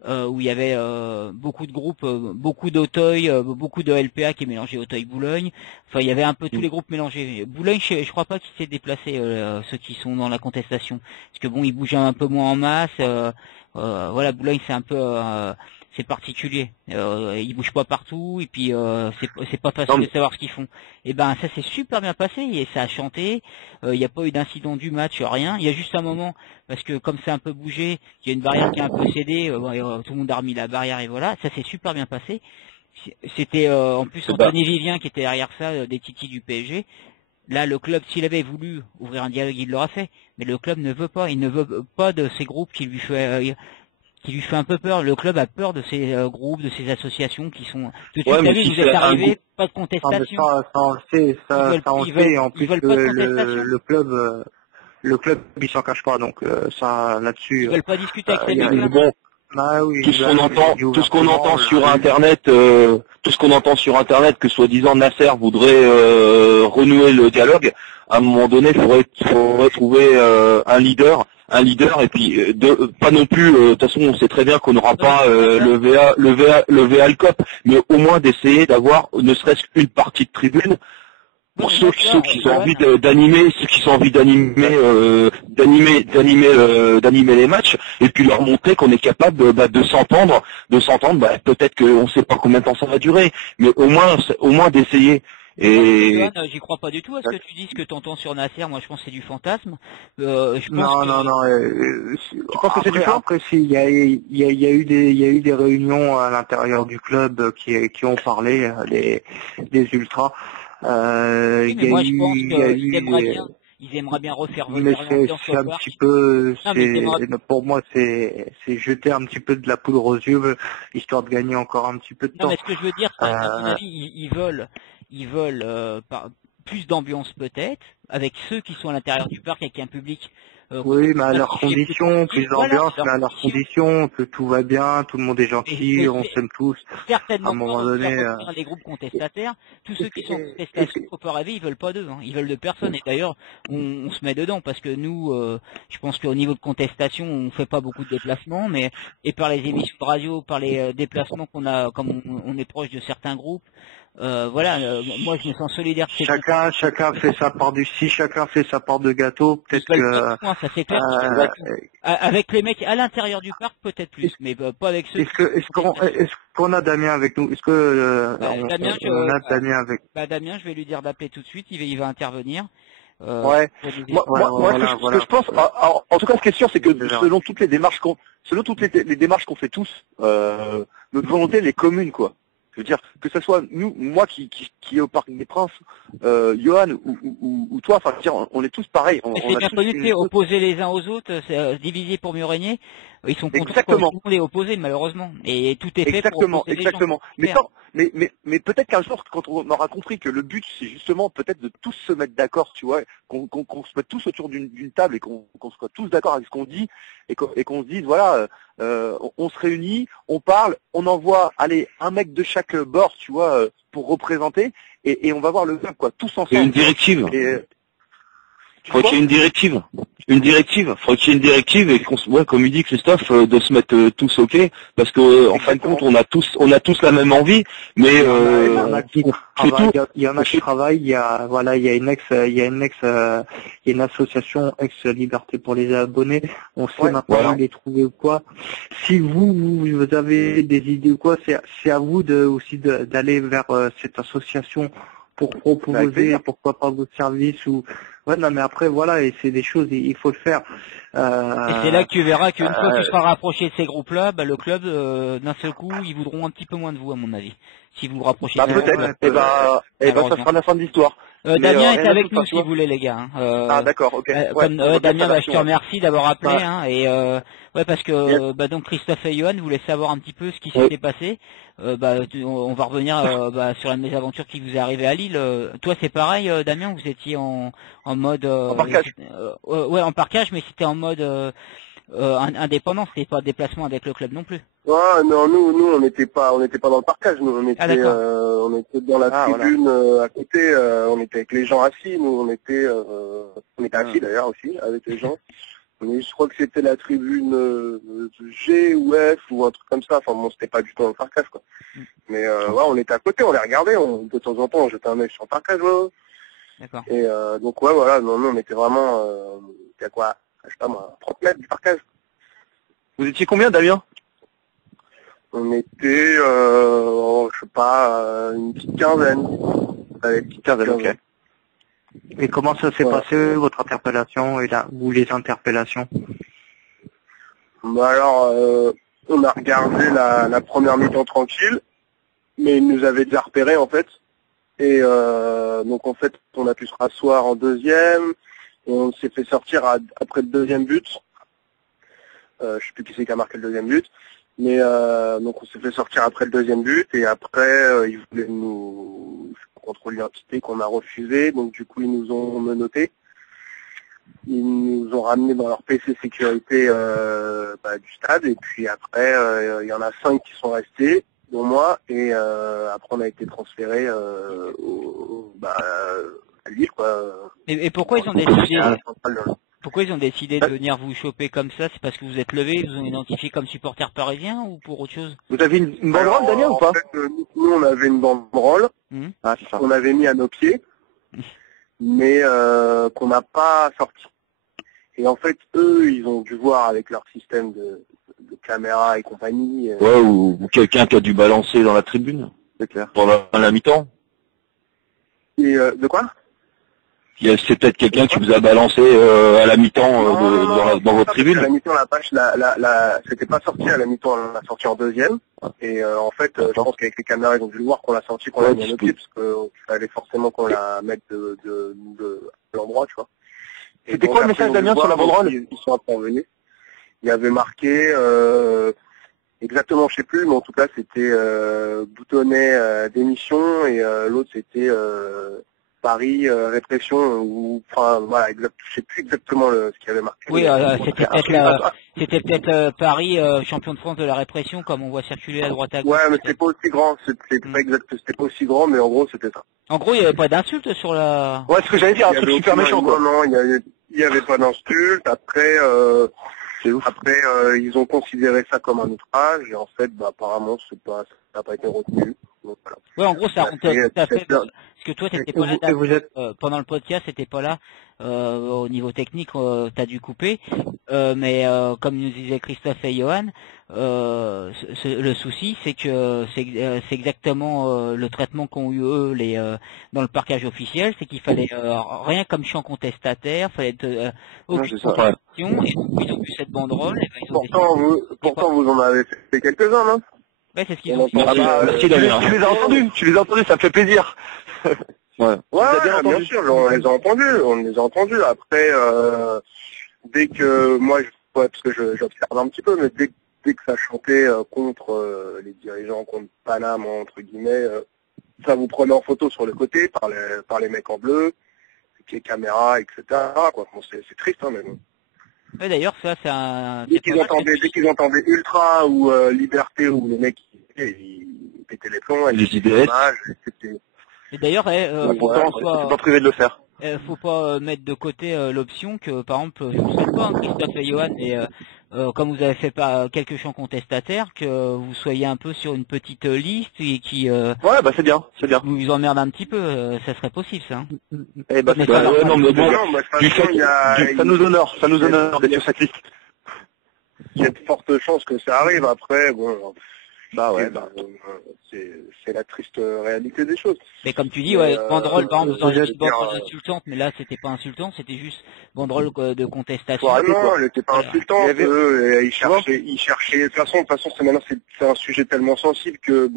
où il y avait beaucoup de groupes, beaucoup d'Auteuil, beaucoup de LPA qui mélangeaient Auteuil-Boulogne. Enfin, il y avait un peu tous les groupes mélangés. Boulogne, je crois pas qu'ils s'est déplacé, ceux qui sont dans la contestation, parce que ils bougeaient un peu moins en masse. Boulogne, c'est un peu c'est particulier. Ils bougent pas partout et puis c'est pas facile de savoir ce qu'ils font. Et ça s'est super bien passé et ça a chanté. Il n'y a pas eu d'incident du match, rien. Il y a juste un moment parce que comme c'est un peu bougé, il y a une barrière qui a un peu cédé. Tout le monde a remis la barrière et voilà, ça s'est super bien passé. C'était en plus Anthony Vivien qui était derrière ça, des titis du PSG. Là, le club, s'il avait voulu ouvrir un dialogue, il l'aurait fait. Mais le club ne veut pas. Il ne veut pas de ces groupes qui lui fait un peu peur. Le club a peur de ces groupes, de ces associations qui sont... Tout de suite, vous êtes arrivé, pas de contestation. Ça on le sait, on le sait. En plus, le club, il s'en cache pas, donc ça, là-dessus... Ils veulent pas discuter avec les mecs. Tout ce qu'on entend sur Internet, que soi-disant Nasser voudrait renouer le dialogue, à un moment donné, il faudrait trouver un leader et puis pas non plus. De toute façon, on sait très bien qu'on n'aura pas le VA COP, mais au moins d'essayer d'avoir ne serait-ce qu'une partie de tribune. Pour ceux qui ont envie d'animer les matchs et puis leur montrer qu'on est capable de s'entendre, peut-être qu'on ne sait pas combien de temps ça va durer, mais au moins d'essayer. Et j'y crois pas du tout à ce que tu dis, ce que tu entends sur Nasser. Moi, je pense que c'est du fantasme. Je pense que c'est du fantasme. Après, il y a eu des réunions à l'intérieur du club qui ont parlé des ultras. Ils aimeraient bien refaire mais c'est un petit peu, pour moi, c'est jeter un petit peu de la poudre aux yeux, histoire de gagner encore un petit peu de temps. Non, mais ce que je veux dire, à mon avis, ils veulent plus d'ambiance peut-être, avec ceux qui sont à l'intérieur du parc, avec un public. Oui, mais à leurs conditions, plus d'ambiance, mais à leurs conditions, que tout va bien, tout le monde est gentil, on s'aime tous. Certainement À un moment donné, les groupes contestataires, tous ceux qui sont en contestation, faut pas rêver, ils veulent pas d'eux, hein. Ils veulent de personne. Et d'ailleurs, on se met dedans parce que nous, je pense qu'au niveau de contestation, on fait pas beaucoup de déplacements, mais et par les émissions de radio, par les déplacements qu'on a, comme on est proche de certains groupes, voilà, moi je me sens solidaire. Chacun fait sa part si chacun fait sa part de gâteau, peut-être que ça c'est clair. Avec les mecs à l'intérieur du parc, peut-être plus, mais pas avec ceux. Est-ce qu'on a Damien avec nous? Est-ce que Damien, on a Damien avec? Damien, je vais lui dire d'appeler tout de suite. Il va intervenir. Ouais. Moi, ce que je pense, en tout cas, ce qui est sûr, c'est que selon toutes les démarches les démarches qu'on fait tous, notre volonté, elle est commune, quoi. Je veux dire, que ce soit moi qui est au Parc des Princes, Johan ou toi, enfin, on est tous pareils. C'est bien connu, c'est opposer les uns aux autres, diviser pour mieux régner. Ils sont contre exactement. Tout le monde est opposé, malheureusement. Et tout est fait pour opposer exactement. Les gens. Mais peut-être qu'un jour, quand on aura compris que le but, c'est justement peut-être de tous se mettre d'accord, tu vois, qu'on se mette tous autour d'une table et qu'on soit tous d'accord avec ce qu'on dit et qu'on se dise, voilà, on se réunit, on parle, on envoie, allez, un mec de chaque bord, tu vois, pour représenter et on va voir le club, quoi, tous ensemble. Et une directive. Faut qu'il y ait une directive. Faut qu'il y ait une directive et comme il dit Christophe, de se mettre tous ok, parce que en fin de compte, on a tous la même envie, mais il y en a qui travaillent, il y a une association ex-Liberté pour les abonnés, on sait maintenant les trouver ou quoi. Si vous avez des idées ou quoi, c'est à vous aussi d'aller vers cette association pour proposer, pourquoi pas votre service ou non mais après voilà, et c'est des choses, il faut le faire. Et c'est là que tu verras qu'une fois que tu seras rapproché de ces groupes-là, le club d'un seul coup, ils voudront un petit peu moins de vous à mon avis. Si vous vous rapprochez. Peut-être. Et ça sera la fin de l'histoire. Damien est avec nous si vous voulez les gars. D'accord, ok. Damien, je te remercie d'avoir appelé et parce que donc Christophe et Johan voulaient savoir un petit peu ce qui s'était passé. On va revenir sur la mésaventure qui vous est arrivée à Lille. Toi c'est pareil, Damien, vous étiez en mode en parkage. En parkage, mais c'était en mode indépendant, c'était pas déplacement avec le club non plus. Non, nous on n'était pas dans le parkage, nous on était dans la tribune à côté, on était avec les gens assis, nous on était assis d'ailleurs aussi avec les gens. Mais je crois que c'était la tribune G ou F ou un truc comme ça. Enfin bon, c'était pas du tout dans le parkage quoi. Mais on était à côté, on les regardait, de temps en temps on jetait un œil sur le parkage. D'accord. Et donc voilà, nous on était vraiment à quoi, je sais pas moi, 30 mètres du parkage. Vous étiez combien, Damien? On était, je sais pas, une petite quinzaine. Allez, petite quinzaine, ok. Et comment ça s'est passé, votre interpellation ou les interpellations? Alors, on a regardé la première mi-temps tranquille, mais ils nous avaient déjà repérés en fait. Et donc en fait, on a pu se rasseoir en deuxième, et on s'est fait sortir après le deuxième but. Je sais plus qui c'est qui a marqué le deuxième but. Mais donc on s'est fait sortir après le deuxième but et après ils voulaient nous contrôler l'identité qu'on a refusé, donc du coup ils nous ont menottés. Ils nous ont ramenés dans leur PC sécurité du stade et puis après il y en a 5 qui sont restés, dont moi, et après on a été transférés à Lille quoi. Et pourquoi ils ont décidé Pourquoi ils ont décidé de venir vous choper comme ça? C'est parce que vous êtes levé, ils vous ont identifié comme supporter parisien ou pour autre chose? Vous avez une banderole, Damien, ou pas? En fait, nous, on avait une banderole qu'on avait mis à nos pieds, mais qu'on n'a pas sorti. Et en fait, eux, ils ont dû voir avec leur système de caméra et compagnie. Ou quelqu'un qui a dû balancer dans la tribune, c'est clair. Pendant la mi-temps. Et de quoi? C'est peut-être quelqu'un qui vous a balancé à la mi-temps dans votre tribune. À la mi-temps, la page, c'était pas sorti à la mi-temps, on l'a sorti en deuxième. Et en fait, je pense qu'avec les caméras, ils ont dû le voir qu'on l'a sorti, qu'on l'a mis à nos pieds, parce qu'il fallait forcément qu'on la mette de l'endroit, tu vois. C'était quoi le message, Damien, sur la banderole? Ils sont après revenus. Il y avait marqué, exactement, je sais plus, mais en tout cas, c'était boutonnet démission, et l'autre, c'était Paris, répression, ou enfin voilà, je sais plus exactement ce qu'il y avait marqué. Oui, c'était peut-être Paris, champion de France de la répression, comme on voit circuler à droite à gauche. Ouais, mais c'était pas aussi grand, c'était pas aussi grand, mais en gros c'était ça. En gros, il n'y avait pas d'insulte sur la... Ouais, ce que j'allais dire, un truc super méchant, quoi. Non, il y avait pas d'insulte. Après, ils ont considéré ça comme un outrage, et en fait, apparemment, ça n'a pas été retenu. Donc, voilà. Ouais, en gros, ça rentre tout à fait. Parce que toi, t'étais pas là pendant le podcast, t'étais pas là au niveau technique, t'as dû couper. Mais comme nous disaient Christophe et Johan, le souci, c'est que c'est exactement le traitement qu'ont eu eux dans le parquage officiel, c'est qu'il fallait rien comme champ contestataire, fallait aucune contestation, et donc ils ont vu cette banderole. Et ben, pourtant, vous en avez fait quelques-uns, non? Ouais, c'est ce qu'ils ont fait. Tu les as entendus, ça me fait plaisir. Ouais, bien sûr, on les a entendus. Après, dès que moi, parce que j'observe un petit peu, mais dès que ça chantait contre les dirigeants, contre Paname, entre guillemets, ça vous prenait en photo sur le côté par les mecs en bleu, avec les caméras, etc. Quoi. Bon, c'est triste, hein, mais bon. Ouais, d'ailleurs, ça, c'est un... Dès qu'ils entendaient Ultra ou Liberté, ou les mecs, ils pétaient les plombs, les IDS. Et d'ailleurs, pourtant, c'est pas privé de le faire. Faut pas mettre de côté l'option que, par exemple, je ne sais pas, hein, Christophe et Johan, et comme vous avez fait quelques champs contestataires, que vous soyez un peu sur une petite liste et qui ouais, c'est bien. vous emmerde un petit peu, ça serait possible, ça. Hein. Eh ben, ça nous honore d'être sur cette liste. Il y a de fortes chances que ça arrive. Après, bon, c'est la triste réalité des choses. Mais comme tu dis, ouais, banderole, par exemple, vous en avez dit banderole insultante, mais là, c'était pas insultant, c'était juste banderole de contestation. Ouais, non, elle était pas insultante. Ils cherchaient. De toute façon, c'est un sujet tellement sensible que,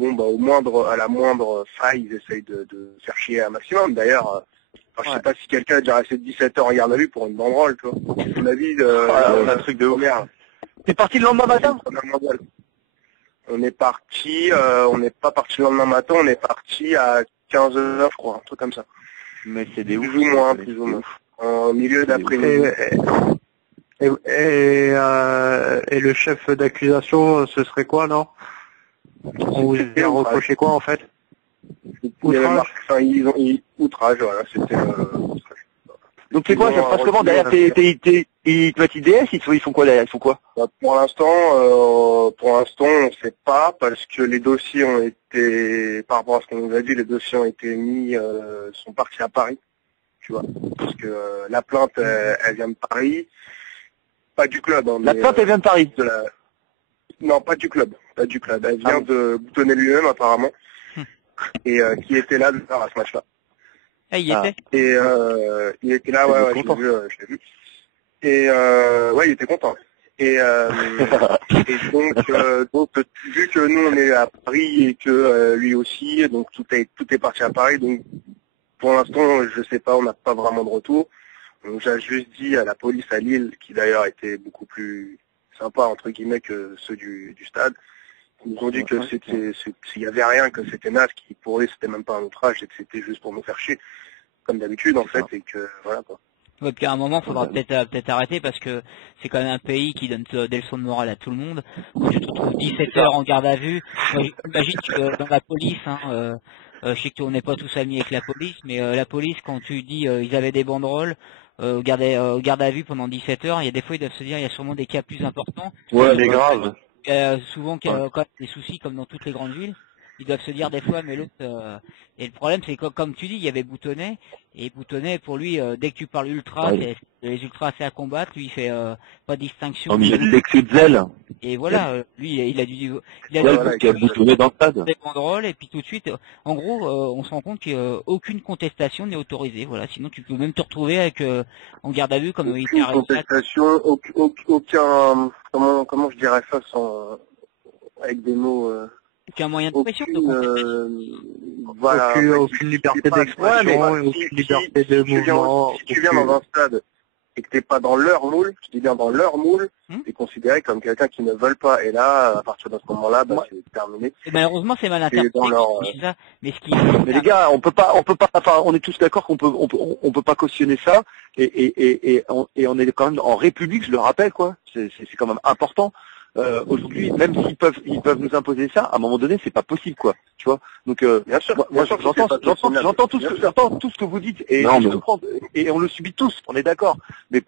à la moindre faille, ils essayent de faire chier un maximum. D'ailleurs, je sais pas si quelqu'un a déjà resté 17 heures en garde à vue pour une banderole, tu vois. À mon avis, un truc de ouf. T'es parti le lendemain matin? On n'est pas parti le lendemain matin, on est parti à 15 heures, je crois, un truc comme ça. Mais c'est des plus ou moins. En milieu d'après-midi. Et le chef d'accusation, ce serait quoi, non? On vous a reproché quoi, en fait? Outrage, voilà, c'était outrage. Donc c'est quoi, ça se passe comment derrière ils te mettent IDS, ils font quoi derrière, ils font quoi? Pour l'instant, on ne sait pas, parce que les dossiers ont été, par rapport à ce qu'on nous a dit, les dossiers ont été sont partis à Paris, tu vois. Parce que la plainte, elle vient de Paris, pas du club. Hein, la plainte, elle vient de Paris? Non, pas du club. Elle vient de Boutonnet lui-même, apparemment, et qui était là à ce match-là. Ah, il y était. Et il était là, je l'ai vu. Et il était content. Et donc vu que nous on est à Paris et que lui aussi, donc tout est parti à Paris. Donc pour l'instant, je sais pas, on n'a pas vraiment de retour. Donc j'ai juste dit à la police à Lille, qui d'ailleurs était beaucoup plus sympa entre guillemets que ceux du stade. Ils nous ont dit que s'il y avait rien, que c'était naze, qui pour eux c'était même pas un outrage et que c'était juste pour nous faire chier, comme d'habitude en fait, et que voilà quoi. Ouais, puis à un moment, il faudra peut-être arrêter, parce que c'est quand même un pays qui donne des leçons de morale à tout le monde. Quand tu te retrouves 17 heures en garde à vue, j'imagine que dans la police, je sais qu'on n'est pas tous amis avec la police, mais la police, quand tu dis ils avaient des banderoles, garde à vue pendant 17 heures, il y a des fois ils doivent se dire il y a sûrement des cas plus importants. Ouais, mais grave. Souvent quand il y a des soucis comme dans toutes les grandes villes, ils doivent se dire des fois, mais l'autre... Et le problème, c'est que, comme tu dis, il y avait Boutonnet, et Boutonnet, pour lui, dès que tu parles ultra, c'est les ultras c'est à combattre, lui, il fait pas de distinction. Il y a de l'excès de zèle. Et voilà, lui, il a dû Boutonnet dans le stade. Des banderoles, et puis tout de suite, en gros, on se rend compte qu'aucune contestation n'est autorisée, voilà, sinon tu peux même te retrouver avec, en garde à vue, comme il aucune contestation, aucun, comment je dirais ça sans, avec des mots, aucun moyen de pression, voilà, aucune liberté d'expression, aucune liberté de mouvement. Si tu viens dans un stade et que t'es pas dans leur moule, je dis bien dans leur moule, t'es considéré comme quelqu'un qui ne veulent pas. Et là, à partir de ce moment-là, c'est terminé. Et malheureusement, c'est mal interprété. Ça. Mais ce qui... Mais les gars, on peut pas, enfin, on est tous d'accord qu'on peut pas cautionner ça, et on est quand même en République, je le rappelle, quoi. C'est quand même important. Aujourd'hui, même s'ils peuvent nous imposer ça, à un moment donné, c'est pas possible, quoi. Tu vois. Donc, bien sûr, moi, j'entends tout ce que vous dites, et je comprends, et on le subit tous, on est d'accord. Mais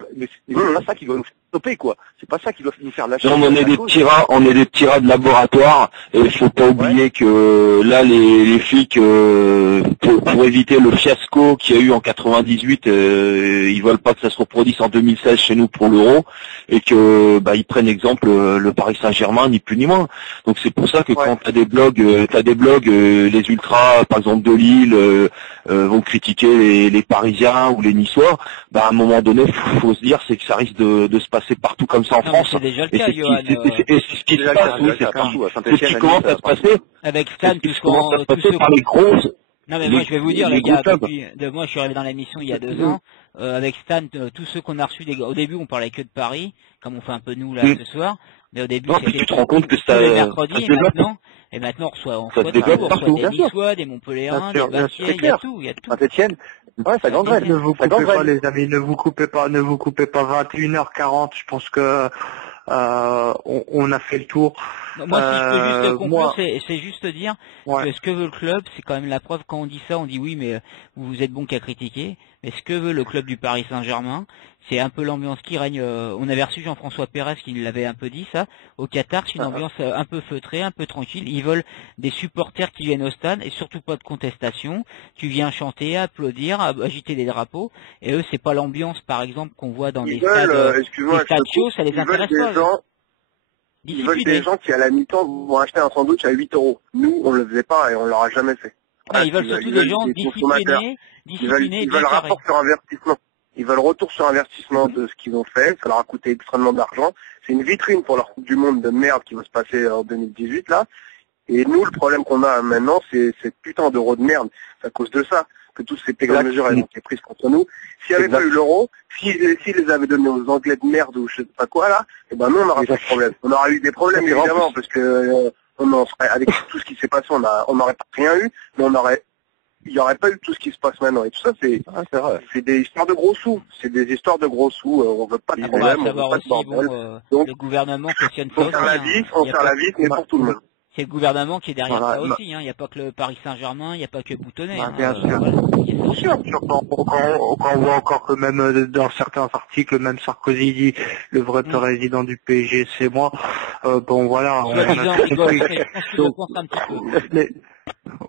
c'est pas ça qui doit nous faire stopper, quoi. C'est pas ça qui doit nous faire lâcher. Non, on est des petits rats de laboratoire, et il faut pas oublier que là, les flics, pour éviter le fiasco qu'il y a eu en 98, ils veulent pas que ça se reproduise en 2016 chez nous pour l'Euro, et que ils prennent exemple le Paris Saint-Germain, ni plus ni moins. Donc c'est pour ça que quand t'as des blogs, les ultras, par exemple de Lille, vont critiquer les Parisiens ou les Niçois, à un moment donné, faut se dire, c'est que ça risque de se passer partout comme ça en France. C'est déjà le cas, et c'est ce qui se passe, c'est ce qui commence à se passer. Avec Stan, c'est ce qui commence à se passer par les grosses. Non mais moi je vais vous dire les gars, moi je suis arrivé dans l'émission il y a 2 ans, avec Stan, tous ceux qu'on a reçus, au début on parlait que de Paris, comme on fait un peu nous là ce soir, mais au début c'était tu te rends compte que ça les mercredis, et maintenant on reçoit des Niçois, des Montpellierins, des Basquiens, il y a tout. Saint-Étienne, ça gangrène. Ne vous coupez pas les amis, ne vous coupez pas 21h40, je pense que on a fait le tour. Moi, si je peux juste conclure, c'est juste dire que ce que veut le club, c'est quand même la preuve. Quand on dit ça, on dit oui, mais vous êtes bon qu'à critiquer. Mais ce que veut le club du Paris Saint-Germain, c'est un peu l'ambiance qui règne. On avait reçu Jean-François Pérez qui l'avait un peu dit ça. Au Qatar, c'est une ambiance un peu feutrée, un peu tranquille. Ils veulent des supporters qui viennent au stade et surtout pas de contestation. Tu viens chanter, applaudir, agiter des drapeaux. Et eux, c'est pas l'ambiance, par exemple, qu'on voit dans des stades chauds. Ça les intéresse pas. Ils veulent des gens qui, à la mi-temps, vont acheter un sandwich à 8 €. Nous, on le faisait pas et on l'aura jamais fait. Ils veulent surtout des gens disciplinés. Ils veulent rapport sur investissement. Ils veulent retour sur investissement de ce qu'ils ont fait. Ça leur a coûté extrêmement d'argent. C'est une vitrine pour leur Coupe du Monde de merde qui va se passer en 2018, là. Et nous, le problème qu'on a maintenant, c'est cette putain d'euro de merde. C'est à cause de ça que toutes ces mesures ont été prises contre nous. S'il n'y avait pas eu l'euro, s'ils les avaient donnés aux Anglais de merde ou je sais pas quoi là, nous on n'aurait pas de problème. On aurait eu des problèmes évidemment parce que on serait, avec tout ce qui s'est passé, on n'aurait rien eu, mais il n'y aurait pas eu tout ce qui se passe maintenant. Et tout ça, c'est des histoires de gros sous. C'est des histoires de gros sous. On veut pas de problème, on veut pas de bordel. Donc, le gouvernement questionne ça. On serre la vis, mais pour tout le monde. C'est le gouvernement qui est derrière ça aussi. Il n'y a pas que le Paris Saint-Germain, il n'y a pas que Boutonnet. Bien sûr. Quand on voit encore que même dans certains articles, même Sarkozy dit le vrai président du PSG, c'est moi. Bon voilà.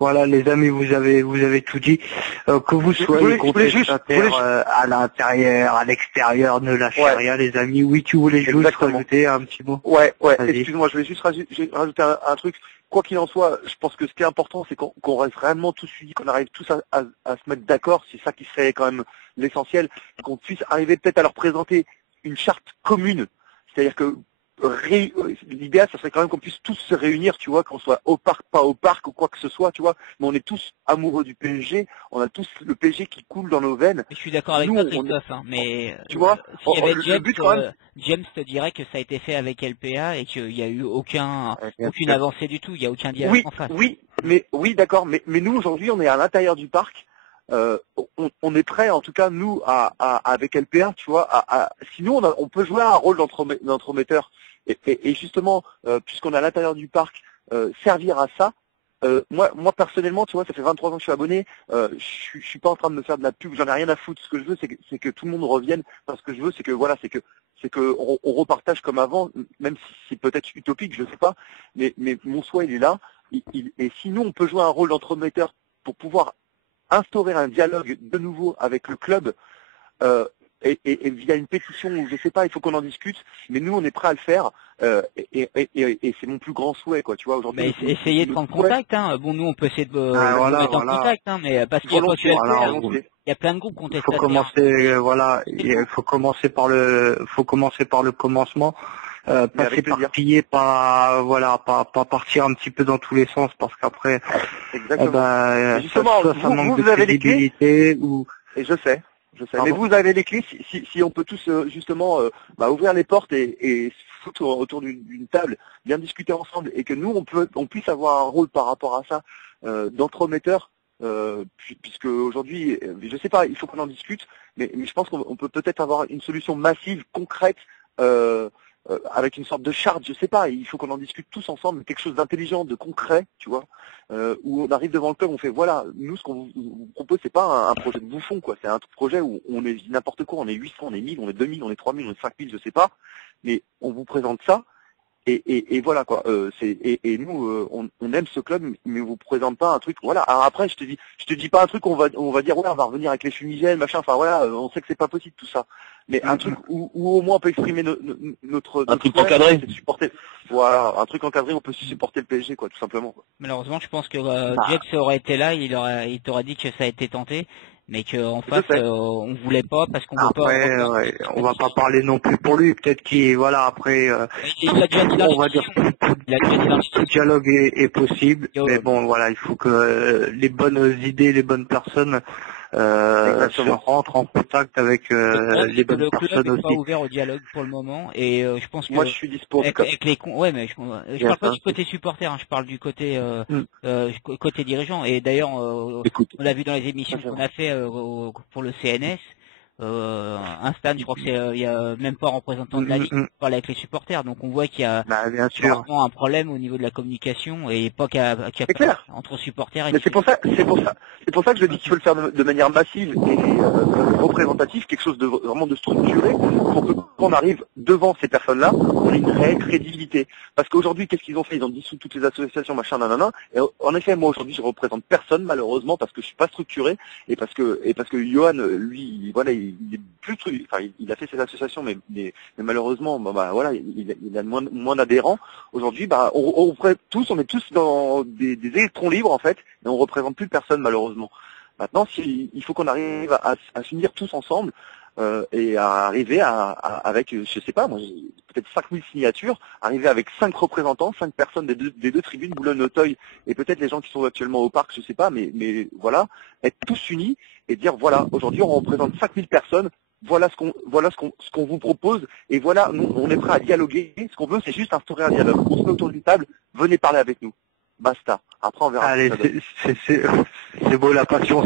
Voilà les amis, vous avez tout dit. Que vous soyez contestataires à l'intérieur, à l'extérieur, ne lâchez rien les amis. Oui, tu voulais juste rajouter un petit mot. Ouais. Excuse-moi, je vais juste rajouter un truc. Quoi qu'il en soit, je pense que ce qui est important, c'est qu'on reste vraiment tous unis, qu'on arrive tous à se mettre d'accord. C'est ça qui serait quand même l'essentiel, qu'on puisse arriver peut-être à leur présenter une charte commune. C'est-à-dire que l'idéal, ça serait quand même qu'on puisse tous se réunir, tu vois, qu'on soit au parc, pas au parc ou quoi que ce soit, tu vois. Mais on est tous amoureux du PSG, on a tous le PSG qui coule dans nos veines. Je suis d'accord avec toi, Christophe, mais tu vois, s'il y avait James te dirait que ça a été fait avec LPA et qu'il n'y a eu aucune avancée du tout, il n'y a aucun dialogue en face. Oui, d'accord, mais nous aujourd'hui, on est à l'intérieur du parc. On est prêt, en tout cas nous, avec LPA, tu vois, sinon on peut jouer un rôle d'entremetteur et justement, puisqu'on est à l'intérieur du parc, servir à ça. Moi personnellement, tu vois, ça fait 23 ans que je suis abonné. Je suis pas en train de me faire de la pub, j'en ai rien à foutre. Ce que je veux, c'est que tout le monde revienne. Parce que je veux, c'est que on repartage comme avant, même si c'est peut-être utopique, je sais pas. Mais mon souhait il est là. Et sinon, on peut jouer un rôle d'entremetteur pour pouvoir instaurer un dialogue de nouveau avec le club et via une pétition ou je sais pas, il faut qu'on en discute, mais nous on est prêt à le faire et c'est mon plus grand souhait quoi, tu vois aujourd'hui. Mais essayez de prendre contact, hein. Bon, nous on peut essayer de mettre en contact, hein, mais parce qu'il y a plein de groupes contestataires. Il faut commencer par le commencement. Pas s'éparpiller, pas partir un petit peu dans tous les sens parce qu'après justement, ça manque de crédibilité ou et je sais Je sais. Mais vous avez les clés si on peut tous justement ouvrir les portes et se foutre autour d'une table, bien discuter ensemble et que nous on puisse avoir un rôle par rapport à ça d'entremetteur, puisque aujourd'hui, je sais pas, il faut qu'on en discute, mais je pense qu'on peut peut-être avoir une solution massive, concrète, avec une sorte de charte, je sais pas, il faut qu'on en discute tous ensemble, quelque chose d'intelligent, de concret, tu vois, où on arrive devant le club, on fait voilà, nous ce qu'on vous propose, c'est pas un projet de bouffon, quoi, c'est un projet où on est n'importe quoi, on est 800, on est 1000, on est 2000, on est 3000, on est 5000, je sais pas, mais on vous présente ça, et voilà quoi. Et nous, on aime ce club, mais on vous présente pas un truc. Voilà. Alors après, je te dis pas un truc où on va dire ouais, on va revenir avec les fumigènes, machin. Enfin voilà, on sait que c'est pas possible tout ça. Mais un truc où au moins on peut exprimer notre un truc encadré. c'est de supporter. Voilà, un truc encadré, on peut supporter le PSG, quoi, tout simplement. Malheureusement, je pense que Jax aurait été là, il t'aurait dit que ça a été tenté. Mais qu'en face, on voulait pas parce qu'on veut pas. Après, on va pas parler non plus pour lui. Peut-être qu'il, voilà, après, il a déjà dit on va dire tout dialogue est possible. Mais bon, voilà, il faut que les bonnes idées, les bonnes personnes se rentrent en contact avec les bonnes personnes aussi. Le club n'est pas ouvert au dialogue pour le moment, et je pense que moi je suis dispo. Avec les ouais, mais je parle pas du côté supporter, hein, je parle du côté côté dirigeant. Et d'ailleurs, on l'a vu dans les émissions qu'on a fait pour le CNS. Un stade, je crois que il y a même pas représentant de la Ligue qui parle avec les supporters, donc on voit qu'il y a vraiment un problème au niveau de la communication et pas entre supporters et mais c'est pour ça que je dis qu'il faut le faire de manière massive et représentative, quelque chose de vraiment de structuré pour que quand on arrive devant ces personnes-là, on ait une réelle crédibilité. Parce qu'aujourd'hui, qu'est-ce qu'ils ont fait? Ils ont dissous toutes les associations, machin, nanana. Et en effet, moi aujourd'hui, je représente personne malheureusement parce que je suis pas structuré et parce que Johan, lui, voilà, il est plus il a fait ses associations, mais malheureusement, voilà, il a moins d'adhérents. Aujourd'hui, on est tous dans des électrons libres en fait, et on représente plus personne malheureusement. Maintenant, il faut qu'on arrive à s'unir tous ensemble et à arriver avec, je sais pas, moi, peut-être 5000 signatures, arriver avec 5 représentants, 5 personnes des deux tribunes, Boulogne-Auteuil, et peut-être les gens qui sont actuellement au parc, je sais pas, mais voilà, être tous unis et dire voilà, aujourd'hui on représente 5000 personnes, voilà ce qu'on vous propose, et voilà, nous on est prêt à dialoguer, ce qu'on veut c'est juste instaurer un dialogue, on se met autour d'une table, venez parler avec nous. Basta. Après, on verra. Allez, c'est beau la passion,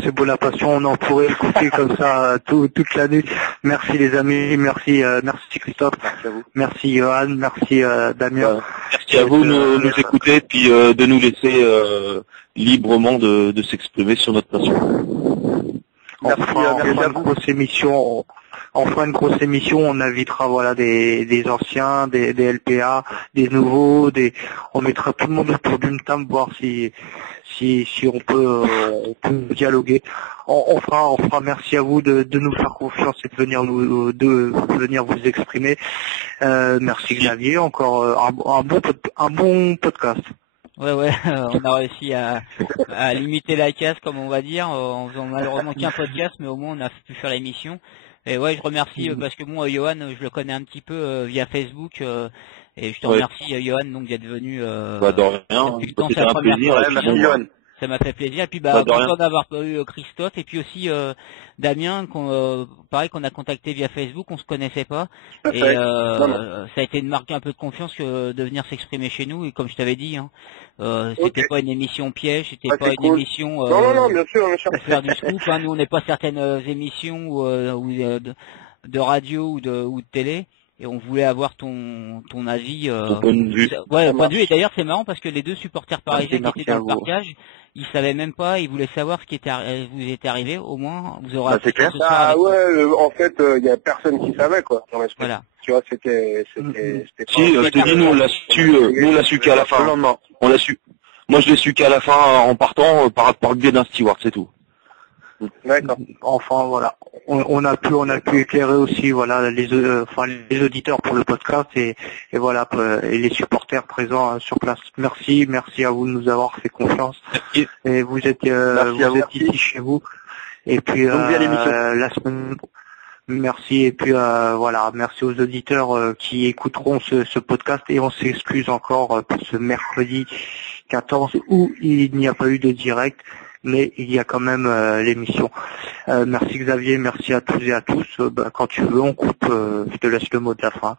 on en pourrait écouter comme ça toute la nuit. Merci les amis, merci Christophe, merci à vous, merci Johan, merci Damien. Merci à vous de nous écouter, puis de nous laisser librement de s'exprimer sur notre passion. Merci à vous. On fera une grosse émission, on invitera voilà des anciens, des LPA, des nouveaux, on mettra tout le monde autour d'une table voir si on peut dialoguer. On fera merci à vous de nous faire confiance et de venir vous exprimer. Merci Xavier, encore un bon podcast. Ouais, on a réussi à limiter la casse, comme on va dire, en faisant malheureusement qu'un podcast, mais au moins on a pu faire l'émission. Et ouais, je remercie parce que moi, Johan, je le connais un petit peu via Facebook, et je te remercie, Johan, donc d'être venu. De rien. C'est un plaisir. Merci, Johan. Ça m'a fait plaisir. Et puis content d'avoir eu Christophe et puis aussi Damien, pareil qu'on a contacté via Facebook, on se connaissait pas. Et ça a été une marque un peu de confiance que de venir s'exprimer chez nous. Et comme je t'avais dit, c'était pas une émission piège, c'était pas une émission non, bien sûr. pour faire du scoop. Hein. Nous on n'est pas certaines émissions ou de radio ou de télé. Et on voulait avoir ton avis. Ton point de vue. Ouais, point de vue. Et d'ailleurs, c'est marrant parce que les deux supporters parisiens qui étaient dans le parcage, ils savaient même pas, ils voulaient savoir ce qui vous était arrivé. Au moins, vous aurez. C'est clair. En fait, il y a personne qui savait quoi. Voilà. Tu vois, c'était. Si, je te dis, nous on l'a su qu'à la fin. On l'a su. Moi, je l'ai su qu'à la fin en partant par le biais d'un steward, c'est tout. D'accord. Enfin voilà, on a pu éclairer aussi voilà les auditeurs pour le podcast et voilà et les supporters présents sur place. Merci à vous de nous avoir fait confiance. Et vous êtes ici chez vous. Et puis la semaine. Merci et puis voilà, merci aux auditeurs qui écouteront ce podcast et on s'excuse encore pour ce mercredi 14 où il n'y a pas eu de direct. mais il y a quand même l'émission. Merci Xavier, merci à tous et à tous. Quand tu veux, on coupe, je te laisse le mot de la fin.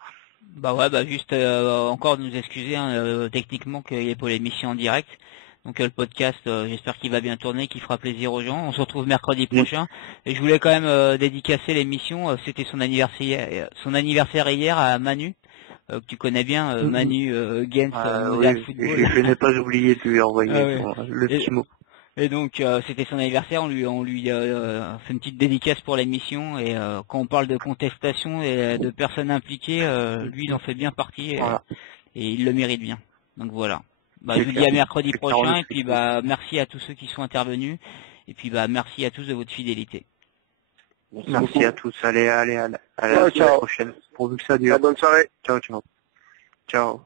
Bah ouais, juste encore nous excuser techniquement qu'il n'y ait pas l'émission en direct. Donc le podcast, j'espère qu'il va bien tourner, qu'il fera plaisir aux gens. On se retrouve mercredi prochain. Et je voulais quand même dédicacer l'émission. C'était son anniversaire hier à Manu, que tu connais bien, Manu Gens Mondial Football. Je n'ai pas oublié de lui envoyer le petit mot. Et donc c'était son anniversaire, on lui fait une petite dédicace pour l'émission, et quand on parle de contestation et de personnes impliquées, lui il en fait bien partie, et il le mérite bien. Donc voilà. Je vous dis à mercredi prochain, et puis merci à tous ceux qui sont intervenus, et puis merci à tous de votre fidélité. Merci à tous, allez à la prochaine, pourvu que ça dure. Bonne soirée. Ciao.